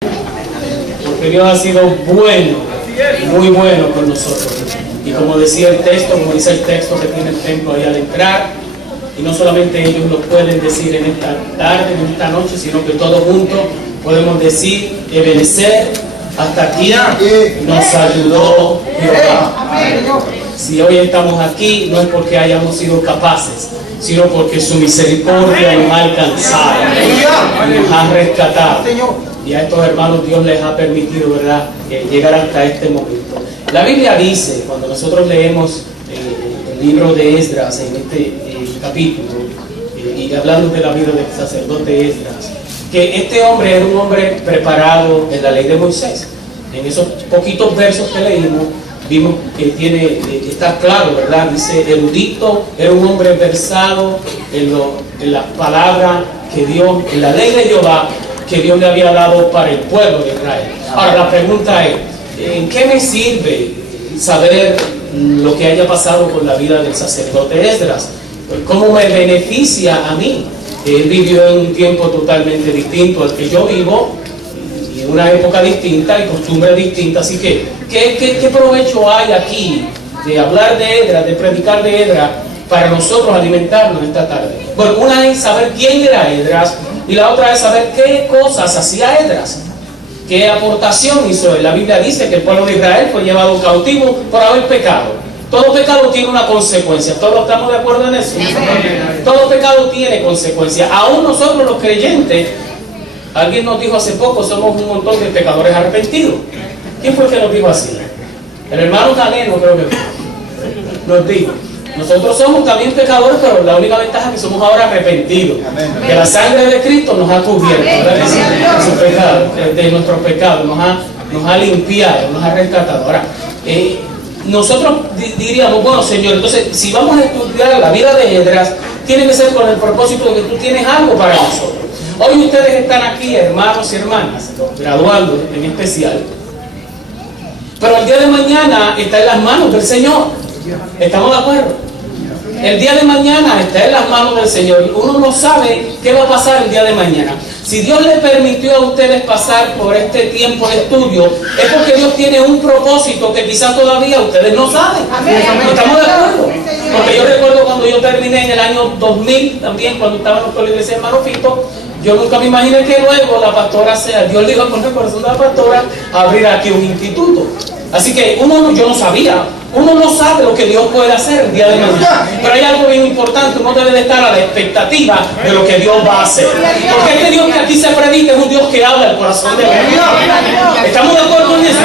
Porque Dios ha sido bueno, muy bueno con nosotros. Y como decía el texto, como dice el texto que tiene el templo ahí al entrar, y no solamente ellos lo pueden decir en esta tarde, en esta noche, sino que todos juntos podemos decir, Ebenezer, hasta aquí nos ayudó Jehová. Si hoy estamos aquí, no es porque hayamos sido capaces, sino porque su misericordia nos ha alcanzado, nos ha rescatado. Y a estos hermanos Dios les ha permitido, ¿verdad?, llegar hasta este momento. La Biblia dice, cuando nosotros leemos el libro de Esdras en este capítulo, y hablando de la vida del sacerdote Esdras, que este hombre era un hombre preparado en la ley de Moisés. En esos poquitos versos que leímos, vimos que está claro, ¿verdad? Dice, erudito, era un hombre versado en la palabra que Dios, en la ley de Jehová, que Dios le había dado para el pueblo de Israel. Ahora la pregunta es, ¿en qué me sirve saber lo que haya pasado con la vida del sacerdote Esdras? ¿Cómo me beneficia a mí? Él vivió en un tiempo totalmente distinto al que yo vivo, y en una época distinta y costumbres distintas. Así que, ¿qué provecho hay aquí de hablar de Esdras, de predicar de Esdras, para nosotros alimentarnos esta tarde? Bueno, una es saber quién era Esdras, y la otra es saber qué cosas hacía Esdras, qué aportación hizo él. La Biblia dice que el pueblo de Israel fue llevado cautivo por haber pecado. Todo pecado tiene una consecuencia. ¿Todos estamos de acuerdo en eso? Todo pecado tiene consecuencia. Aún nosotros los creyentes, alguien nos dijo hace poco, somos un montón de pecadores arrepentidos. ¿Quién fue el que nos dijo así? El hermano Caneno, creo que nos dijo. Nosotros somos también pecadores, pero la única ventaja es que somos ahora arrepentidos. Que la sangre de Cristo nos ha cubierto, ¿verdad? De su pecado, de nuestros pecados, nos ha limpiado, nos ha rescatado. Ahora, nosotros diríamos, bueno, Señor, entonces si vamos a estudiar la vida de Esdras, tiene que ser con el propósito de que tú tienes algo para nosotros. Hoy ustedes están aquí, hermanos y hermanas, los graduandos en especial, pero el día de mañana está en las manos del Señor. ¿Estamos de acuerdo? El día de mañana está en las manos del Señor. Uno no sabe qué va a pasar el día de mañana. Si Dios le permitió a ustedes pasar por este tiempo de estudio, es porque Dios tiene un propósito que quizás todavía ustedes no saben. ¿Estamos de acuerdo? Porque yo recuerdo cuando yo terminé en el año 2000, también cuando estaba en la iglesia de hermano Fito, yo nunca me imaginé que luego la pastora Dios le dijo con el corazón de la pastora, abrir aquí un instituto. Así que yo no sabía. Uno no sabe lo que Dios puede hacer el día de mañana. Pero hay algo bien importante, uno debe de estar a la expectativa de lo que Dios va a hacer. Porque este Dios que aquí se predica es un Dios que habla al corazón de Dios. ¿Estamos de acuerdo en eso?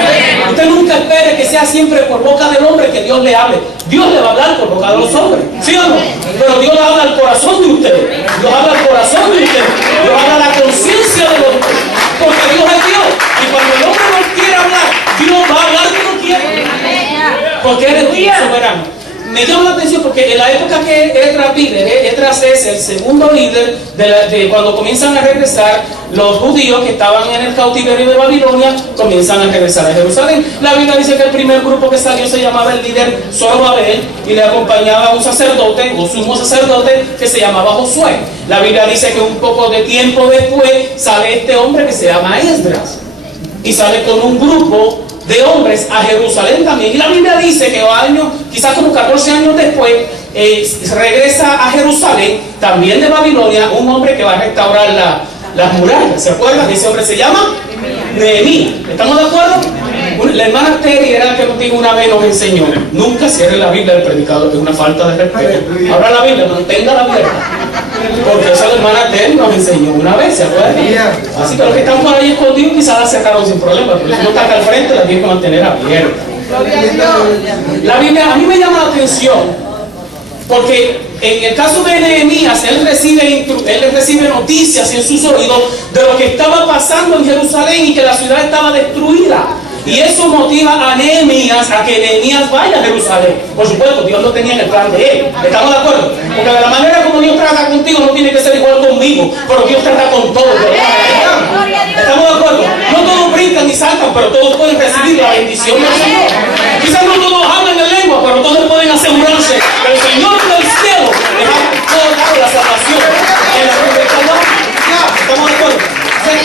Usted nunca espere que sea siempre por boca del hombre que Dios le hable. Dios le va a hablar por boca de los hombres, ¿sí o no? Pero Dios habla al corazón de usted. Dios habla al corazón de usted. Dios habla a la conciencia de los hombres. Porque Dios es Dios. Y cuando el hombre no quiere hablar, Dios va a hablar como quiere. Porque Él es Dios soberano. Me llama la atención porque en la época que Esdras vive, Esdras es el segundo líder de cuando comienzan a regresar los judíos que estaban en el cautiverio de Babilonia, comienzan a regresar a Jerusalén. La Biblia dice que el primer grupo que salió se llamaba el líder Zorobabel y le acompañaba un sacerdote o sumo sacerdote que se llamaba Josué. La Biblia dice que un poco de tiempo después sale este hombre que se llama Esdras y sale con un grupo de hombres a Jerusalén también. Y la Biblia dice que quizás como 14 años después, regresa a Jerusalén, también de Babilonia, un hombre que va a restaurar las murallas. ¿Se acuerdan? Ese hombre se llama Nehemías. ¿Estamos de acuerdo? La hermana Terry era la que nos dijo una vez, nos enseñó: nunca cierre la Biblia del predicador, es una falta de respeto. Abra la Biblia, manténgala abierta. Porque eso la hermana Terry nos enseñó una vez, ¿se acuerdan? Así que los que están por ahí escondidos quizás la cerraron sin problema, pero si no está acá al frente la tienen que mantener abierta. La Biblia a mí me llama la atención porque en el caso de Nehemías él recibe noticias en sus oídos de lo que estaba pasando en Jerusalén y que la ciudad estaba destruida. Y eso motiva a Nehemías a que Nehemías vaya a Jerusalén. Por supuesto, Dios no tenía en el plan de él. ¿Estamos de acuerdo? Porque de la manera como Dios trata contigo no tiene que ser igual conmigo, pero Dios trata con todos. ¿Estamos de acuerdo? No todos brincan ni saltan, pero todos pueden recibir la bendición del Señor. Quizás no todos hablan en lengua, pero todos pueden asegurarse que el Señor del cielo les ha dado la salvación en la cruz del Calvario. ¿Estamos de acuerdo?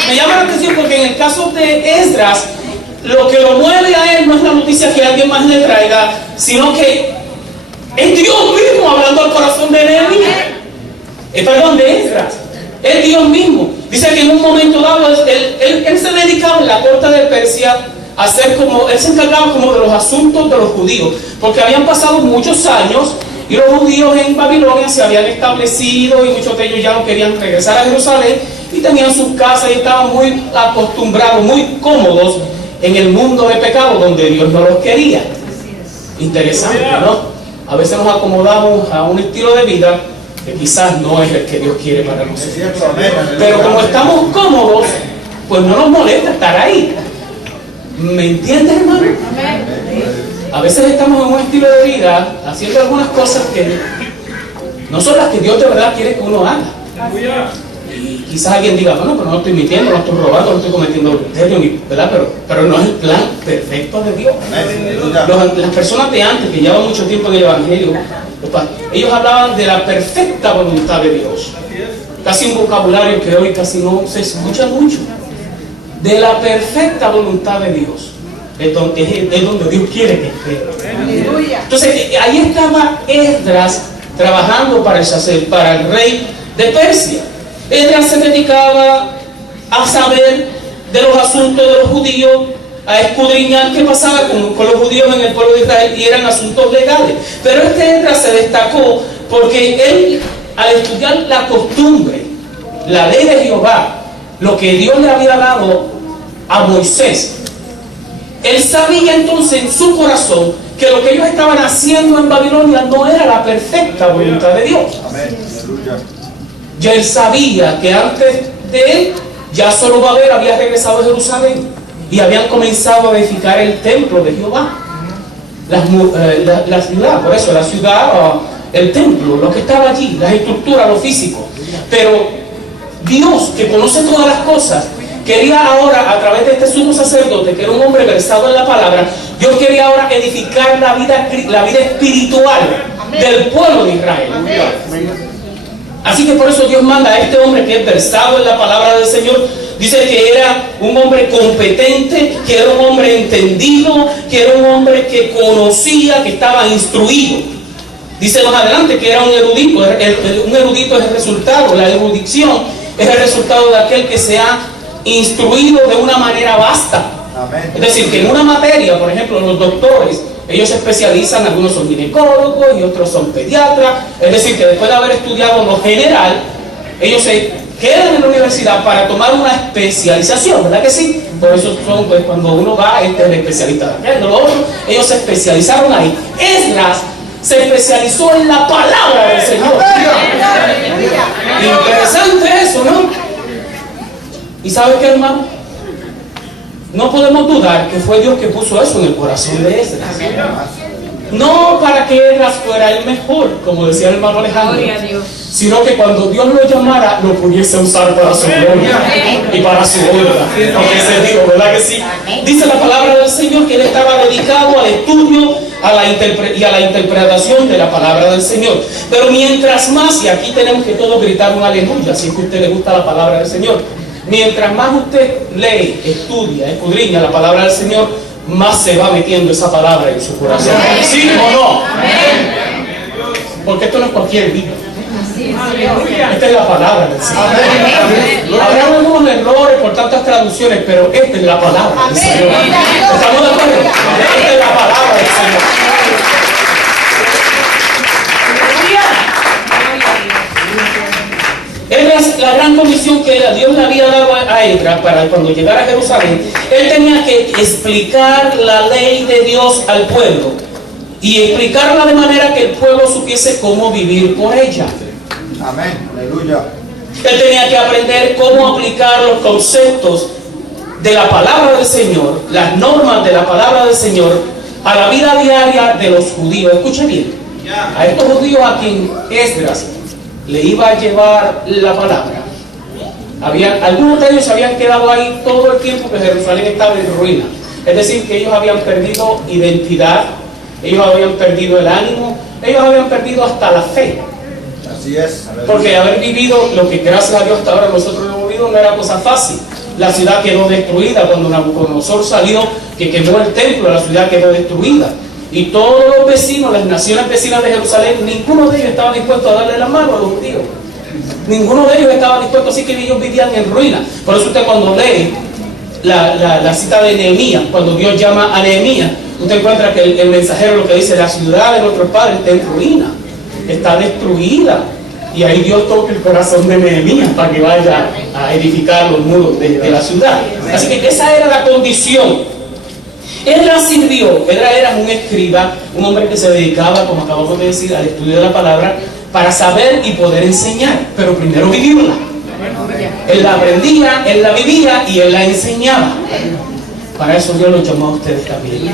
Me llama la atención porque en el caso de Esdras, lo que lo mueve a él no es la noticia que alguien más le traiga, sino que es Dios mismo hablando al corazón de Nehemías. Perdón, de Esdras. Es Dios mismo. Dice que en un momento dado, él se dedicaba en la corte de Persia a hacer como, él se encargaba como de los asuntos de los judíos, porque habían pasado muchos años y los judíos en Babilonia se habían establecido y muchos de ellos ya no querían regresar a Jerusalén y tenían sus casas y estaban muy acostumbrados, muy cómodos en el mundo de pecado donde Dios no los quería. Interesante, ¿no? A veces nos acomodamos a un estilo de vida que quizás no es el que Dios quiere para nosotros. Pero como estamos cómodos, pues no nos molesta estar ahí. ¿Me entiendes, hermano? A veces estamos en un estilo de vida haciendo algunas cosas que no son las que Dios de verdad quiere que uno haga. Y quizás alguien diga, bueno, pero no estoy mintiendo, no estoy robando, no estoy cometiendo adulterio, ¿verdad? Pero no es el plan perfecto de Dios. Las personas de antes, que llevan mucho tiempo en el Evangelio, ellos hablaban de la perfecta voluntad de Dios. Casi un vocabulario que hoy casi no se escucha mucho. De la perfecta voluntad de Dios. Es donde Dios quiere que esté. Entonces, ahí estaba Esdras trabajando para el rey de Persia. Esdras se dedicaba a saber de los asuntos de los judíos, a escudriñar qué pasaba con los judíos en el pueblo de Israel, y eran asuntos legales. Pero este Esdras se destacó porque él, al estudiar la costumbre, la ley de Jehová, lo que Dios le había dado a Moisés, él sabía entonces en su corazón que lo que ellos estaban haciendo en Babilonia no era la perfecta voluntad de Dios. Amén. Ya él sabía que antes de él, ya Zorobabel había regresado a Jerusalén y habían comenzado a edificar el templo de Jehová. La ciudad, por eso la ciudad, el templo, lo que estaba allí, las estructuras, lo físico. Pero Dios, que conoce todas las cosas, quería ahora, a través de este sumo sacerdote, que era un hombre versado en la palabra, Dios quería ahora edificar la vida espiritual del pueblo de Israel. Así que por eso Dios manda a este hombre que es versado en la palabra del Señor. Dice que era un hombre competente, que era un hombre entendido, que era un hombre que conocía, que estaba instruido. Dice más adelante que era un erudito. Un erudito es el resultado, la erudición es el resultado de aquel que se ha instruido de una manera vasta. Amén. Es decir, que en una materia, por ejemplo, los doctores, ellos se especializan, algunos son ginecólogos y otros son pediatras. Es decir, que después de haber estudiado lo general, ellos se quedan en la universidad para tomar una especialización, ¿verdad que sí? Por eso son, pues, cuando uno va, este es el especialista de lo otro, ellos se especializaron ahí. Esdras se especializó en la palabra del Señor. Interesante eso, ¿no? ¿Y sabe qué, hermano? No podemos dudar que fue Dios que puso eso en el corazón de Esdras. No para que Esdras fuera el mejor, como decía el hermano Alejandro, sino que cuando Dios lo llamara, lo pudiese usar para su gloria y para su honra. Aunque se dijo, ¿verdad que sí? Dice la palabra del Señor que él estaba dedicado al estudio y a la interpretación de la palabra del Señor. Pero mientras más, y aquí tenemos que todos gritar un aleluya, si es que a usted le gusta la palabra del Señor, mientras más usted lee, estudia, escudriña la palabra del Señor, más se va metiendo esa palabra en su corazón. ¿Sí o no? Porque esto no es cualquier libro. Esta es la palabra del Señor. Habrá algunos errores por tantas traducciones, pero esta es la palabra del Señor. ¿Estamos de acuerdo? Esta es la palabra del Señor. La gran comisión que Dios le había dado a Esdras para cuando llegara a Jerusalén, él tenía que explicar la ley de Dios al pueblo y explicarla de manera que el pueblo supiese cómo vivir por ella. Amén, aleluya. Él tenía que aprender cómo aplicar los conceptos de la palabra del Señor, las normas de la palabra del Señor a la vida diaria de los judíos. Escuche bien, a estos judíos a quien Esdras le iba a llevar la palabra, algunos de ellos habían quedado ahí todo el tiempo que Jerusalén estaba en ruina. Es decir, que ellos habían perdido identidad, ellos habían perdido el ánimo, ellos habían perdido hasta la fe. Así es. Porque haber vivido lo que gracias a Dios hasta ahora nosotros hemos vivido, no era cosa fácil. La ciudad quedó destruida cuando Nabucodonosor salió, que quemó el templo, la ciudad quedó destruida. Y todos los vecinos, las naciones vecinas de Jerusalén, ninguno de ellos estaba dispuesto a darle la mano a los judíos. Ninguno de ellos estaba dispuesto, así que ellos vivían en ruina. Por eso usted cuando lee la cita de Nehemías, cuando Dios llama a Nehemías, usted encuentra que el mensajero lo que dice: la ciudad de nuestros padres está en ruina, está destruida. Y ahí Dios toca el corazón de Nehemías para que vaya a edificar los muros de la ciudad. Así que esa era la condición. Esdras sirvió, Esdras era un escriba, un hombre que se dedicaba, como acabamos de decir, al estudio de la palabra, para saber y poder enseñar, pero primero vivirla. Él la aprendía, él la vivía y él la enseñaba. Para eso Dios los llamó a ustedes también.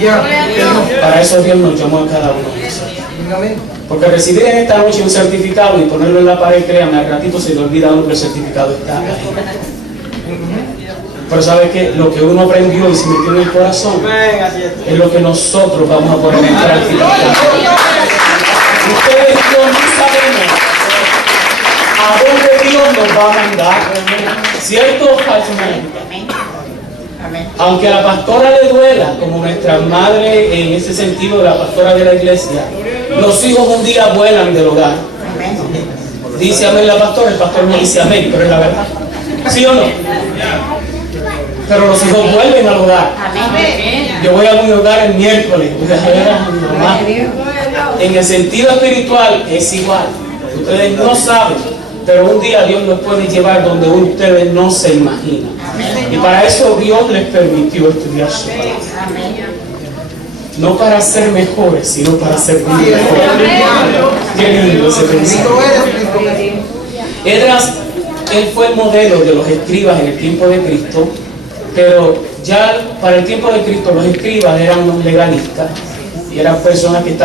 Para eso Dios nos llamó a cada uno de nosotros. Porque recibir en esta noche un certificado y ponerlo en la pared, créanme, al ratito se le olvida a uno que el certificado está ahí. Pero ¿sabe qué? Lo que uno aprendió y se metió en el corazón es lo que nosotros vamos a poner en práctica. Ustedes y yo no sabemos a dónde Dios nos va a mandar. ¿Cierto o falso? Aunque a la pastora le duela, como nuestra madre en ese sentido, la pastora de la iglesia, los hijos un día vuelan del hogar. Dice amén la pastora, el pastor no dice amén, pero es la verdad. ¿Sí o no? Pero los hijos vuelven al hogar. Yo voy a mi hogar el miércoles, voy a ver a mi mamá. En el sentido espiritual es igual. Ustedes no saben, pero un día Dios los puede llevar donde ustedes no se imaginan. Y para eso Dios les permitió estudiar su palabra. No para ser mejores, sino para ser mejores. Qué lindo ese pensamiento. Esdras, él fue el modelo de los escribas en el tiempo de Cristo, pero ya para el tiempo de Cristo los escribas eran unos legalistas y eran personas que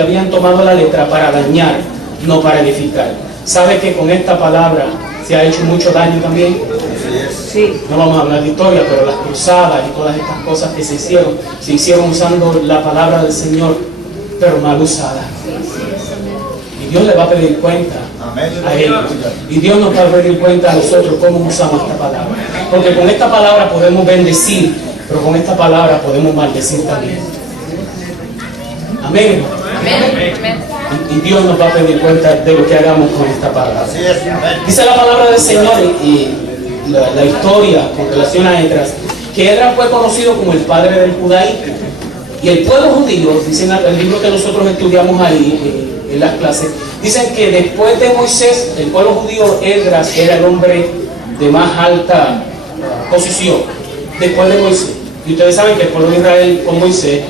habían tomado la letra para dañar, no para edificar. ¿Sabe que con esta palabra se ha hecho mucho daño también? Sí. No vamos a hablar de historia, pero las cruzadas y todas estas cosas que se hicieron usando la palabra del Señor, pero mal usada. Y Dios le va a pedir cuenta a ellos. Y Dios nos va a pedir cuenta a nosotros cómo usamos esta palabra. Porque con esta palabra podemos bendecir, pero con esta palabra podemos maldecir también. Amén. Y Dios nos va a pedir cuenta de lo que hagamos con esta palabra. Dice la palabra del Señor y la historia con relación a Esdras, que Esdras fue conocido como el padre del judaísmo. Y el pueblo judío, dicen el libro que nosotros estudiamos ahí en las clases, dicen que después de Moisés, el pueblo judío, Esdras era el hombre de más alta posición después de Moisés. Y ustedes saben que el pueblo de Israel con Moisés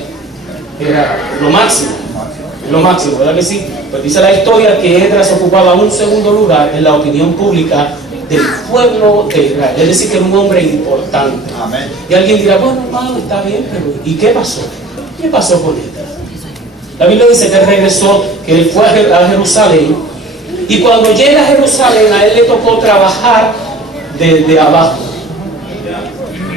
era lo máximo, ¿verdad que sí? Pues dice la historia que Esdras ocupaba un segundo lugar en la opinión pública del pueblo de Israel, es decir, que era un hombre importante. Amén. Y alguien dirá, bueno, hermano, está bien, pero ¿y qué pasó? ¿Qué pasó con Esdras? La Biblia dice que él regresó, que él fue a Jerusalén, y cuando llega a Jerusalén a él le tocó trabajar desde abajo.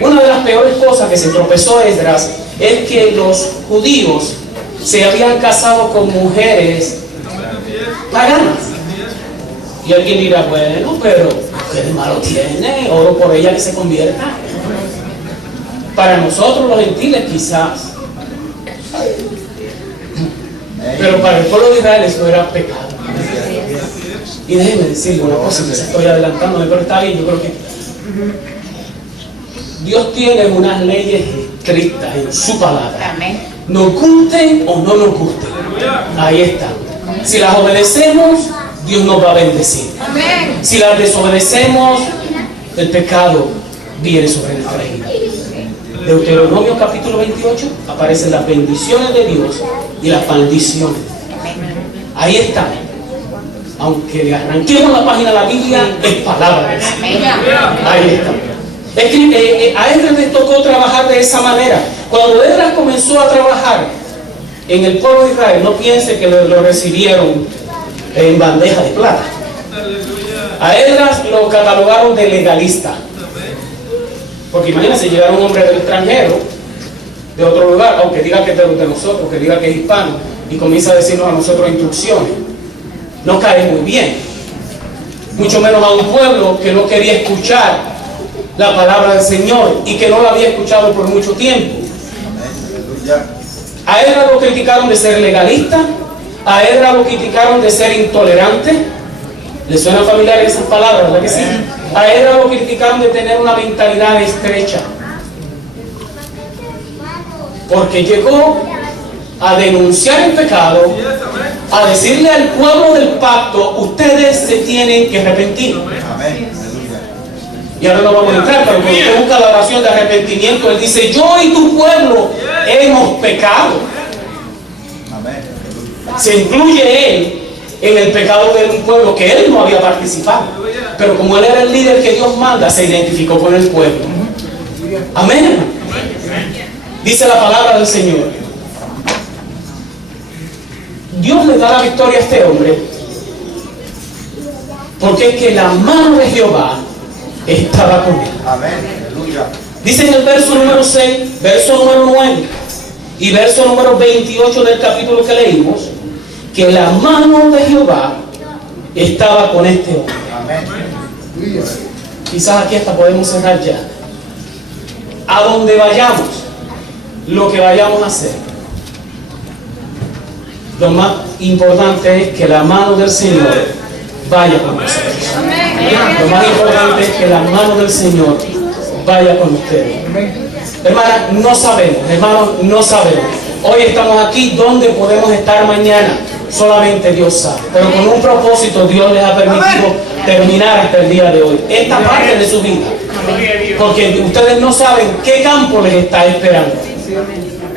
Una de las peores cosas que se tropezó Esdras es que los judíos se habían casado con mujeres paganas. Y alguien dirá, bueno, pero ¿qué de malo tiene? Oro por ella que se convierta. Para nosotros los gentiles quizás, pero para el pueblo de Israel eso era pecado. Y déjenme decirle una cosa, que estoy adelantándome, pero está bien, yo creo que Dios tiene unas leyes estrictas en su palabra. Nos gusten o no nos gusten. Ahí está. Si las obedecemos, Dios nos va a bendecir. Si las desobedecemos, el pecado viene sobre nuestra vida. Deuteronomio capítulo 28 aparecen las bendiciones de Dios y las maldiciones. Ahí está. Aunque le arranquemos la página de la Biblia, es palabra de Dios. Ahí está. Es que a Esdras les tocó trabajar de esa manera. Cuando Esdras comenzó a trabajar en el pueblo de Israel, no piense que lo recibieron en bandeja de plata. A Esdras lo catalogaron de legalista. Porque imagínense, llegar un hombre del extranjero, de otro lugar, aunque diga que es de nosotros, que diga que es hispano, y comienza a decirnos a nosotros instrucciones. No cae muy bien. mucho menos a un pueblo que no quería escuchar la palabra del Señor y que no la había escuchado por mucho tiempo. A Esdras lo criticaron de ser legalista, a Esdras lo criticaron de ser intolerante. ¿Les suena familiar esas palabras, verdad que sí? A Esdras lo criticaron de tener una mentalidad estrecha, porque llegó a denunciar el pecado, a decirle al pueblo del pacto: ustedes se tienen que arrepentir. Y ahora no vamos a entrar, pero cuando usted busca la oración de arrepentimiento, él dice: yo y tu pueblo hemos pecado. Se incluye él en el pecado de un pueblo que él no había participado, pero como él era el líder que Dios manda, se identificó con el pueblo. Amén. Dice la palabra del Señor: Dios le da la victoria a este hombre porque es que la mano de Jehová estaba con él. Dice en el verso número 6, verso número 9 y verso número 28 del capítulo que leímos, que la mano de Jehová estaba con este hombre. Quizás aquí hasta podemos cerrar ya. A donde vayamos, lo que vayamos a hacer, lo más importante es que la mano del Señor vaya con nosotros. Lo más importante es que la mano del Señor vaya con ustedes. Hermana, no sabemos, hermanos, no sabemos. Hoy estamos aquí, ¿dónde podemos estar mañana? Solamente Dios sabe. Pero con un propósito Dios les ha permitido terminar hasta el día de hoy esta parte de su vida, porque ustedes no saben qué campo les está esperando.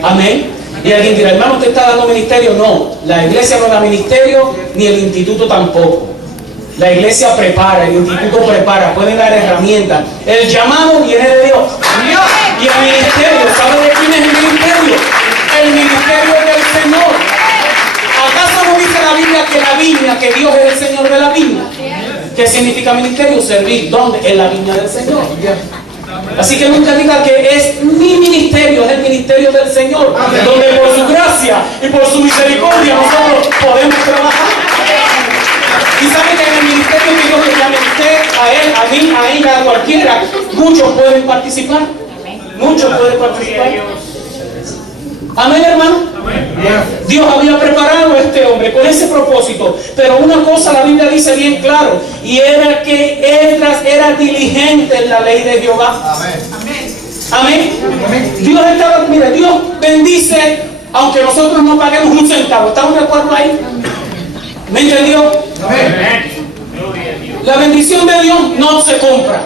Amén. Y alguien dirá: hermano, ¿usted está dando ministerio? No, la iglesia no da ministerio, ni el instituto tampoco. La iglesia prepara, el instituto prepara, pueden dar herramientas. El llamado viene de Dios. Y el ministerio, ¿sabe de quién es el ministerio? El ministerio es del Señor. ¿Acaso no dice la Biblia que la viña, que Dios es el Señor de la viña? ¿Qué significa ministerio? Servir. ¿Dónde? En la viña del Señor. Así que nunca diga que es mi ministerio, es el ministerio del Señor, donde por su gracia y por su misericordia nosotros podemos trabajar. Y sabe que en el ministerio que Dios le llame a usted, a él, a mí, a ella, a cualquiera, muchos pueden participar. Muchos pueden participar. Amén, hermano. Dios había preparado a este hombre con ese propósito, pero una cosa la Biblia dice bien claro, y era que Esdras era diligente en la ley de Jehová. Amén. Dios estaba, mire, Dios bendice aunque nosotros no paguemos un centavo. ¿Estamos de acuerdo ahí? ¿Me entendió? La bendición de Dios no se compra.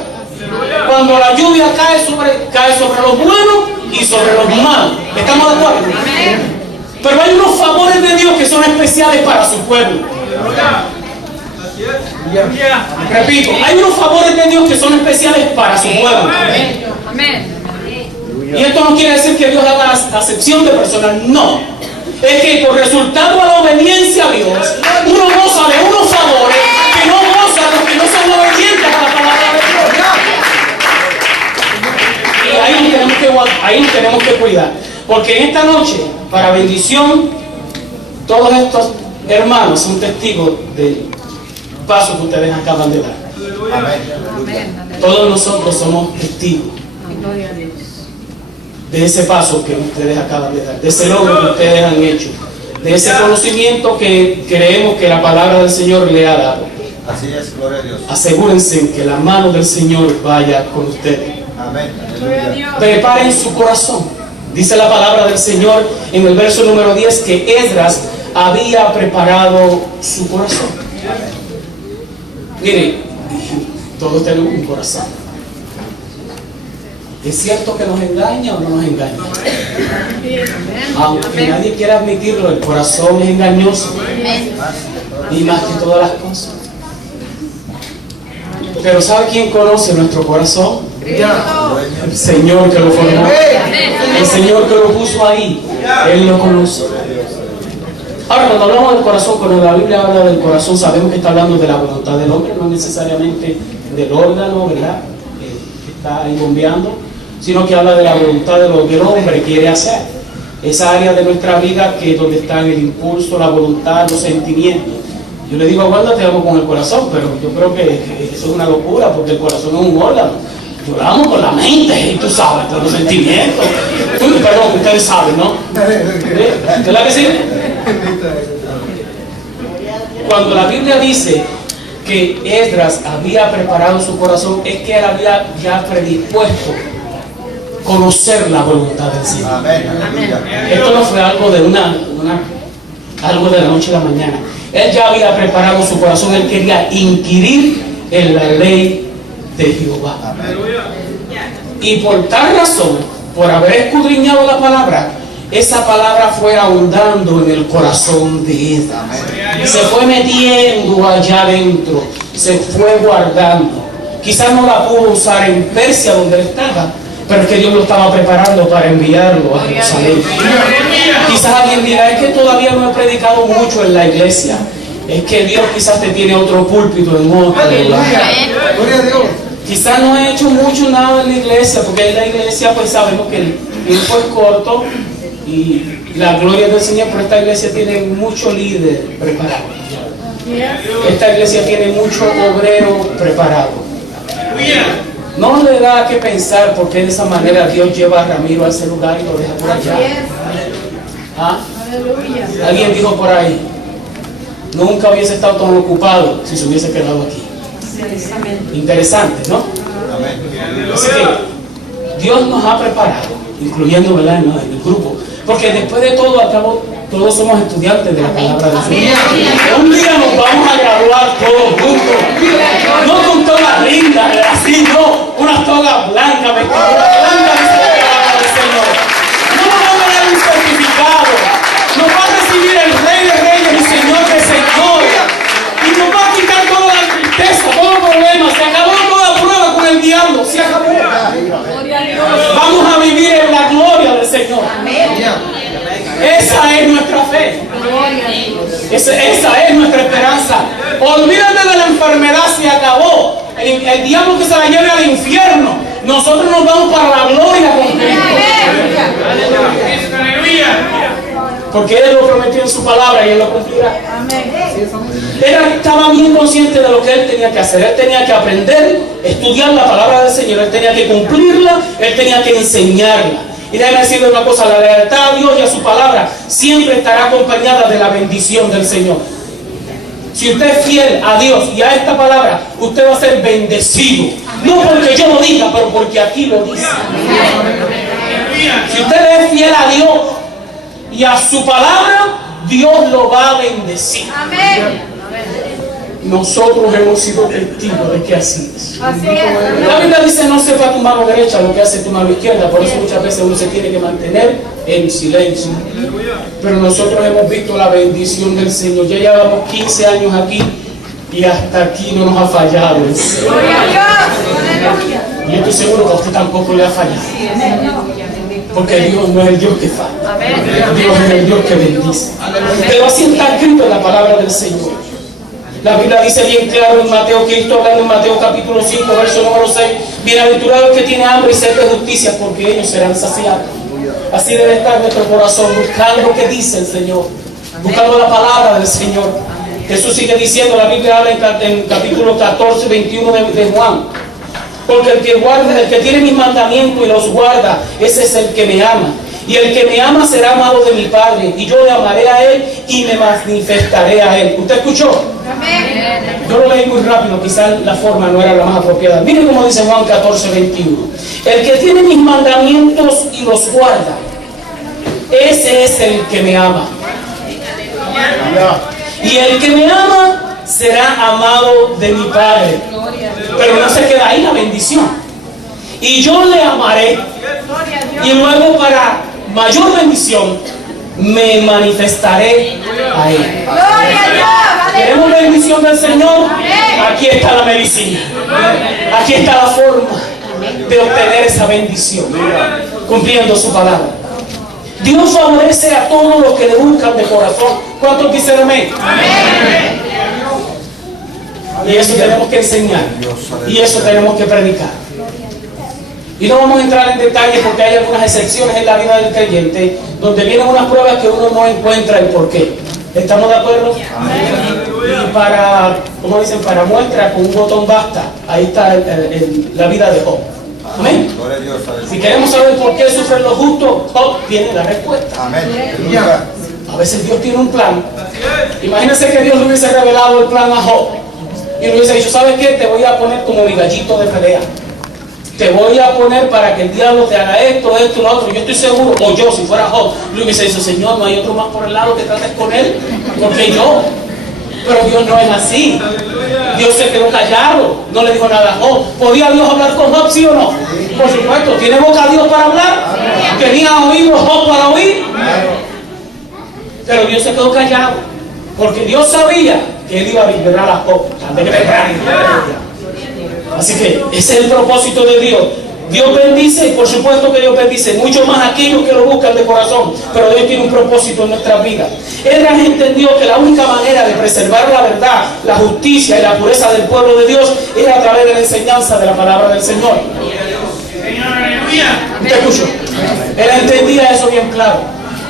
Cuando la lluvia cae sobre los buenos y sobre los malos. ¿Estamos de acuerdo? Pero hay unos favores de Dios que son especiales para su pueblo. Repito, hay unos favores de Dios que son especiales para su pueblo. Y esto no quiere decir que Dios haga acepción de personas, no. Es que por resultado a la obediencia a Dios, uno goza de unos favores que no gozan los que no son obedientes a la palabra de Dios. Y ahí nos tenemos que cuidar. Porque en esta noche, para bendición, todos estos hermanos son testigos del paso que ustedes acaban de dar. Todos nosotros somos testigos de ese paso que ustedes acaban de dar, de ese logro que ustedes han hecho, de ese conocimiento que creemos que la palabra del Señor le ha dado. Así es, gloria a Dios. Asegúrense que la mano del Señor vaya con ustedes. Amén. Preparen su corazón. Dice la palabra del Señor en el verso número 10 que Esdras había preparado su corazón. Mire, todos tenemos un corazón. ¿Es cierto que nos engaña o no nos engaña? Aunque nadie quiera admitirlo, el corazón es engañoso. Y más que todas las cosas. Pero ¿sabe quién conoce nuestro corazón? El Señor que lo formó. El Señor que lo puso ahí. Él lo conoce. Ahora, cuando hablamos del corazón, cuando la Biblia habla del corazón, sabemos que está hablando de la voluntad del hombre, no necesariamente del órgano, ¿verdad? Que está ahí bombeando, sino que habla de la voluntad de lo que el hombre quiere hacer. Esa área de nuestra vida que es donde están el impulso, la voluntad, los sentimientos. Yo le digo, aguárdate algo con el corazón, pero yo creo que eso es una locura, porque el corazón es un órgano. Lloramos con la mente, y tú sabes, con los sentimientos. Perdón, ustedes saben, ¿no? ¿Verdad que sí? Cuando la Biblia dice que Esdras había preparado su corazón, es que él había ya predispuesto conocer la voluntad del Señor. Esto no fue algo de algo de la noche a la mañana. Él ya había preparado su corazón, él quería inquirir en la ley de Jehová. Y por tal razón, por haber escudriñado la palabra, esa palabra fue ahondando en el corazón de él. Se fue metiendo allá adentro, se fue guardando. Quizás no la pudo usar en Persia donde él estaba, pero es que Dios lo estaba preparando para enviarlo a Jerusalén. Quizás alguien diga, es que todavía no he predicado mucho en la iglesia. Es que Dios quizás te tiene otro púlpito en otro lugar. Gloria a Dios. Quizás no he hecho mucho nada en la iglesia, porque en la iglesia pues sabemos que el tiempo es corto y la gloria del Señor, pero esta iglesia tiene mucho líder preparado. Esta iglesia tiene mucho obrero preparado. No le da que pensar por qué de esa manera Dios lleva a Ramiro a ese lugar y lo deja por allá. ¿Ah? Alguien dijo por ahí, nunca hubiese estado tan ocupado si se hubiese quedado aquí. Interesante, ¿no? Así que Dios nos ha preparado, incluyendo, ¿verdad?, en el grupo, porque después de todo, al cabo, todos somos estudiantes de la palabra de Dios. Un día nos vamos a graduar todos juntos, no con togas lindas, así, no, unas togas blancas, vestiduras blancas, dice la palabra del Señor. No nos van a dar un certificado, nos va a recibir el Rey de Reyes y Señor de Señores, y nos va a quitar toda la tristeza, todo problema. Se acabó toda prueba con el diablo, se acabó. Vamos a vivir en la gloria del Señor. Esa es nuestra fe. Esa es nuestra esperanza. Olvídate de la enfermedad, se acabó. El diablo que se la lleve al infierno. Nosotros nos vamos para la gloria con Cristo. Porque Él lo prometió en su palabra y Él lo cumplirá. Él estaba bien consciente de lo que Él tenía que hacer. Él tenía que aprender, estudiar la palabra del Señor. Él tenía que cumplirla, Él tenía que enseñarla. Y déjame decirle una cosa, la lealtad a Dios y a su palabra siempre estará acompañada de la bendición del Señor. Si usted es fiel a Dios y a esta palabra, usted va a ser bendecido. No porque yo lo diga, pero porque aquí lo dice. Si usted es fiel a Dios y a su palabra, Dios lo va a bendecir. Nosotros hemos sido testigos de que así es. La Biblia dice, no sepa tu mano derecha lo que hace tu mano izquierda. Por eso muchas veces uno se tiene que mantener en silencio. Pero nosotros hemos visto la bendición del Señor. Ya llevamos 15 años aquí y hasta aquí no nos ha fallado. Y yo estoy seguro que a usted tampoco le ha fallado. Porque Dios no es el Dios que falla. Dios es el Dios que bendice. Pero así está escrito en la palabra del Señor. La Biblia dice bien claro en Mateo, Cristo hablando en Mateo capítulo 5, verso número 6, bienaventurado el que tiene hambre y sed de justicia, porque ellos serán saciados. Así debe estar nuestro corazón, buscando lo que dice el Señor, buscando la palabra del Señor. Jesús sigue diciendo, la Biblia habla en capítulo 14, 21 de Juan, porque el que tiene mis mandamientos y los guarda, ese es el que me ama. Y el que me ama será amado de mi Padre, y yo le amaré a Él y me manifestaré a Él. ¿Usted escuchó? Amén. Yo lo leí muy rápido, quizás la forma no era la más apropiada. Miren cómo dice Juan 14, 21. El que tiene mis mandamientos y los guarda, ese es el que me ama. Y el que me ama será amado de mi Padre. Pero no se queda ahí la bendición. Y yo le amaré. Y luego, para mayor bendición, me manifestaré a Él. ¿Queremos bendición del Señor? Aquí está la medicina. Aquí está la forma de obtener esa bendición, cumpliendo su palabra. Dios favorece a todos los que le buscan de corazón. ¿Cuántos dicen amén? Y eso tenemos que enseñar. Y eso tenemos que predicar. Y no vamos a entrar en detalles porque hay algunas excepciones en la vida del creyente donde vienen unas pruebas que uno no encuentra el porqué. ¿Estamos de acuerdo? Amén. Y para, como dicen, para muestra con un botón basta. Ahí está la vida de Job. Amén. Gloria a Dios. Si queremos saber por qué sufren los justos, Job tiene la respuesta. Amén. Aleluya. A veces Dios tiene un plan. Imagínense que Dios le hubiese revelado el plan a Job y le hubiese dicho, ¿sabes qué? Te voy a poner como mi gallito de pelea. Te voy a poner para que el diablo te haga esto, esto, lo otro. Yo estoy seguro, o yo, si fuera Job, le hubiese dicho, Señor, no hay otro más por el lado que trates con él, porque yo. Pero Dios no es así. Dios se quedó callado, no le dijo nada a Job. ¿Podía Dios hablar con Job, sí o no? Por supuesto. ¿Tiene boca Dios para hablar? ¿Tenía oídos Job para oír? Pero Dios se quedó callado, porque Dios sabía que él iba a liberar a Job antes que Así que ese es el propósito de Dios. Dios bendice, y por supuesto que Dios bendice mucho más a aquellos que lo buscan de corazón, pero Dios tiene un propósito en nuestras vidas. Esdras entendió que la única manera de preservar la verdad, la justicia y la pureza del pueblo de Dios era a través de la enseñanza de la palabra del Señor. ¿Usted escuchó? Él entendía eso bien claro.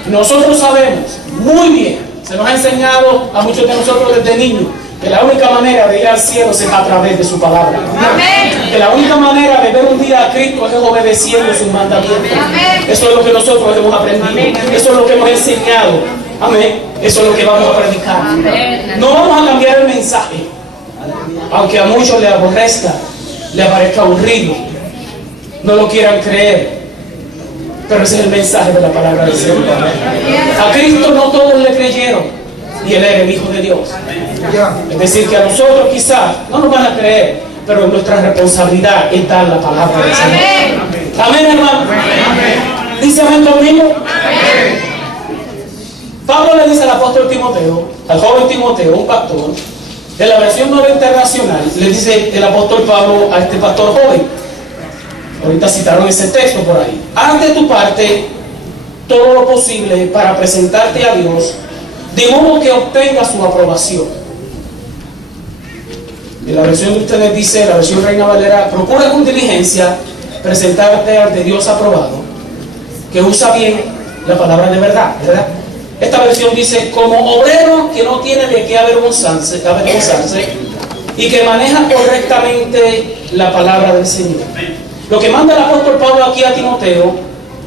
Nosotros sabemos muy bien, se nos ha enseñado a muchos de nosotros desde niños, que la única manera de ir al cielo es a través de su palabra. Amén. Que la única manera de ver un día a Cristo es obedeciendo sus mandamientos. Amén. Eso es lo que nosotros hemos aprendido. Amén. Eso es lo que hemos enseñado. Amén. Eso es lo que vamos a predicar. Amén. No vamos a cambiar el mensaje, aunque a muchos les aborrezca, les parezca aburrido, no lo quieran creer. Pero ese es el mensaje de la palabra del Señor. A Cristo no todos le creyeron y Él era el Hijo de Dios. Es decir, que a nosotros quizás no nos van a creer, pero nuestra responsabilidad es dar la palabra del Señor. Amén, hermano. Dice amén conmigo. Pablo le dice al apóstol Timoteo, al joven Timoteo, un pastor, de la versión nueva internacional, le dice el apóstol Pablo a este pastor joven. Ahorita citaron ese texto por ahí. Haz de tu parte todo lo posible para presentarte a Dios, de modo que obtenga su aprobación. En la versión de ustedes dice, la versión Reina Valera, procura con diligencia presentarte ante Dios aprobado, que usa bien la palabra de verdad, ¿verdad? Esta versión dice, como obrero que no tiene de qué avergonzarse y que maneja correctamente la palabra del Señor. Lo que manda el apóstol Pablo aquí a Timoteo,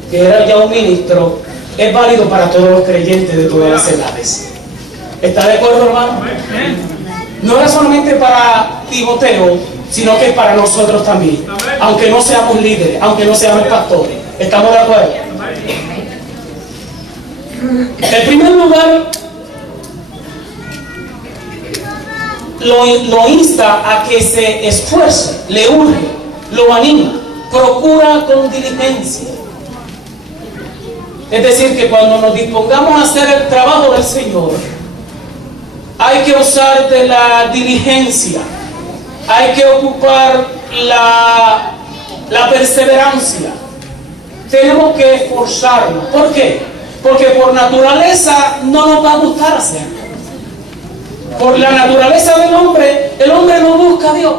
que era ya un ministro, es válido para todos los creyentes de todas las edades. ¿Está de acuerdo, hermano? No era solamente para Timoteo, sino que es para nosotros también. Aunque no seamos líderes, aunque no seamos pastores. ¿Estamos de acuerdo? En primer lugar, lo insta a que se esfuerce, le urge, lo anima. Procura con diligencia. Es decir, que cuando nos dispongamos a hacer el trabajo del Señor, hay que usar de la diligencia, hay que ocupar la perseverancia. Tenemos que esforzarnos. ¿Por qué? Porque por naturaleza no nos va a gustar hacerlo. Por la naturaleza del hombre, el hombre no busca a Dios.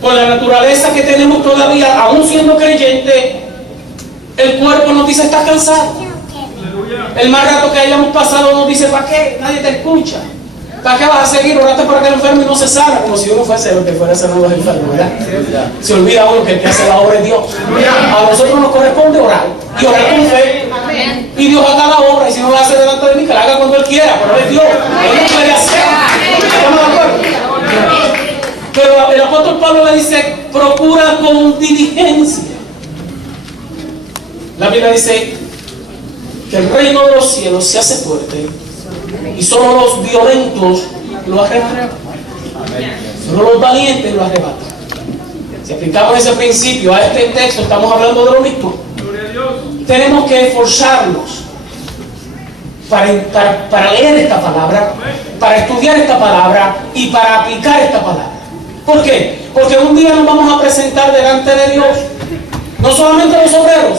Por la naturaleza que tenemos todavía, aún siendo creyente, el cuerpo nos dice, estás cansado. El más rato que hayamos pasado nos dice, ¿para qué? Nadie te escucha. ¿Para qué vas a seguir? Oraste por aquel enfermo y no se sana, como si uno fuese el que fuera a sanar a los enfermos, ¿verdad? Se olvida uno que el que hace la obra es Dios. A nosotros nos corresponde orar, y orar con fe. Y Dios haga la obra, y si no la hace delante de mí, que la haga cuando Él quiera, pero es Dios. Él no puede hacer. ¿Estamos de acuerdo? Pero el apóstol Pablo le dice, procura con diligencia. La Biblia dice que el reino de los cielos se hace fuerte y solo los violentos lo arrebatan. Solo los valientes lo arrebatan. Si aplicamos ese principio a este texto, estamos hablando de lo mismo. Tenemos que esforzarnos para leer esta palabra, para estudiar esta palabra y para aplicar esta palabra. ¿Por qué? Porque un día nos vamos a presentar delante de Dios. No solamente los obreros,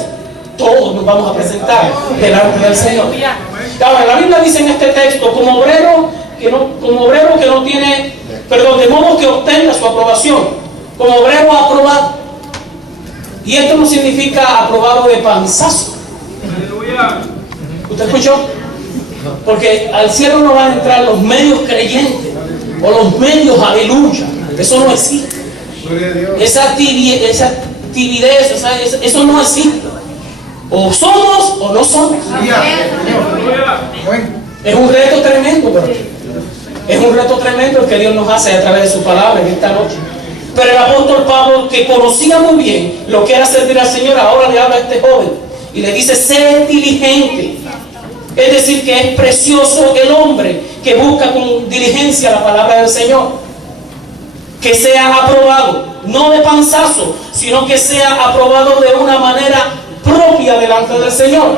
todos nos vamos a presentar delante del Señor. Ahora, la Biblia dice en este texto, como obrero que no tiene, de modo que obtenga su aprobación, como obrero aprobado. Y esto no significa aprobado de panzazo. ¿Usted escuchó? Porque al cielo no van a entrar los medios creyentes o los medios aleluya. Eso no existe. Esa timidez, eso no existe. O somos o no somos. Es un reto tremendo, pero es un reto tremendo el que Dios nos hace a través de su palabra en esta noche. Pero el apóstol Pablo, que conocía muy bien lo que era servir al Señor, ahora le habla a este joven y le dice: sé diligente. Es decir, que es precioso el hombre que busca con diligencia la palabra del Señor. Que sea aprobado, no de panzazo, sino que sea aprobado de una manera propia delante del Señor.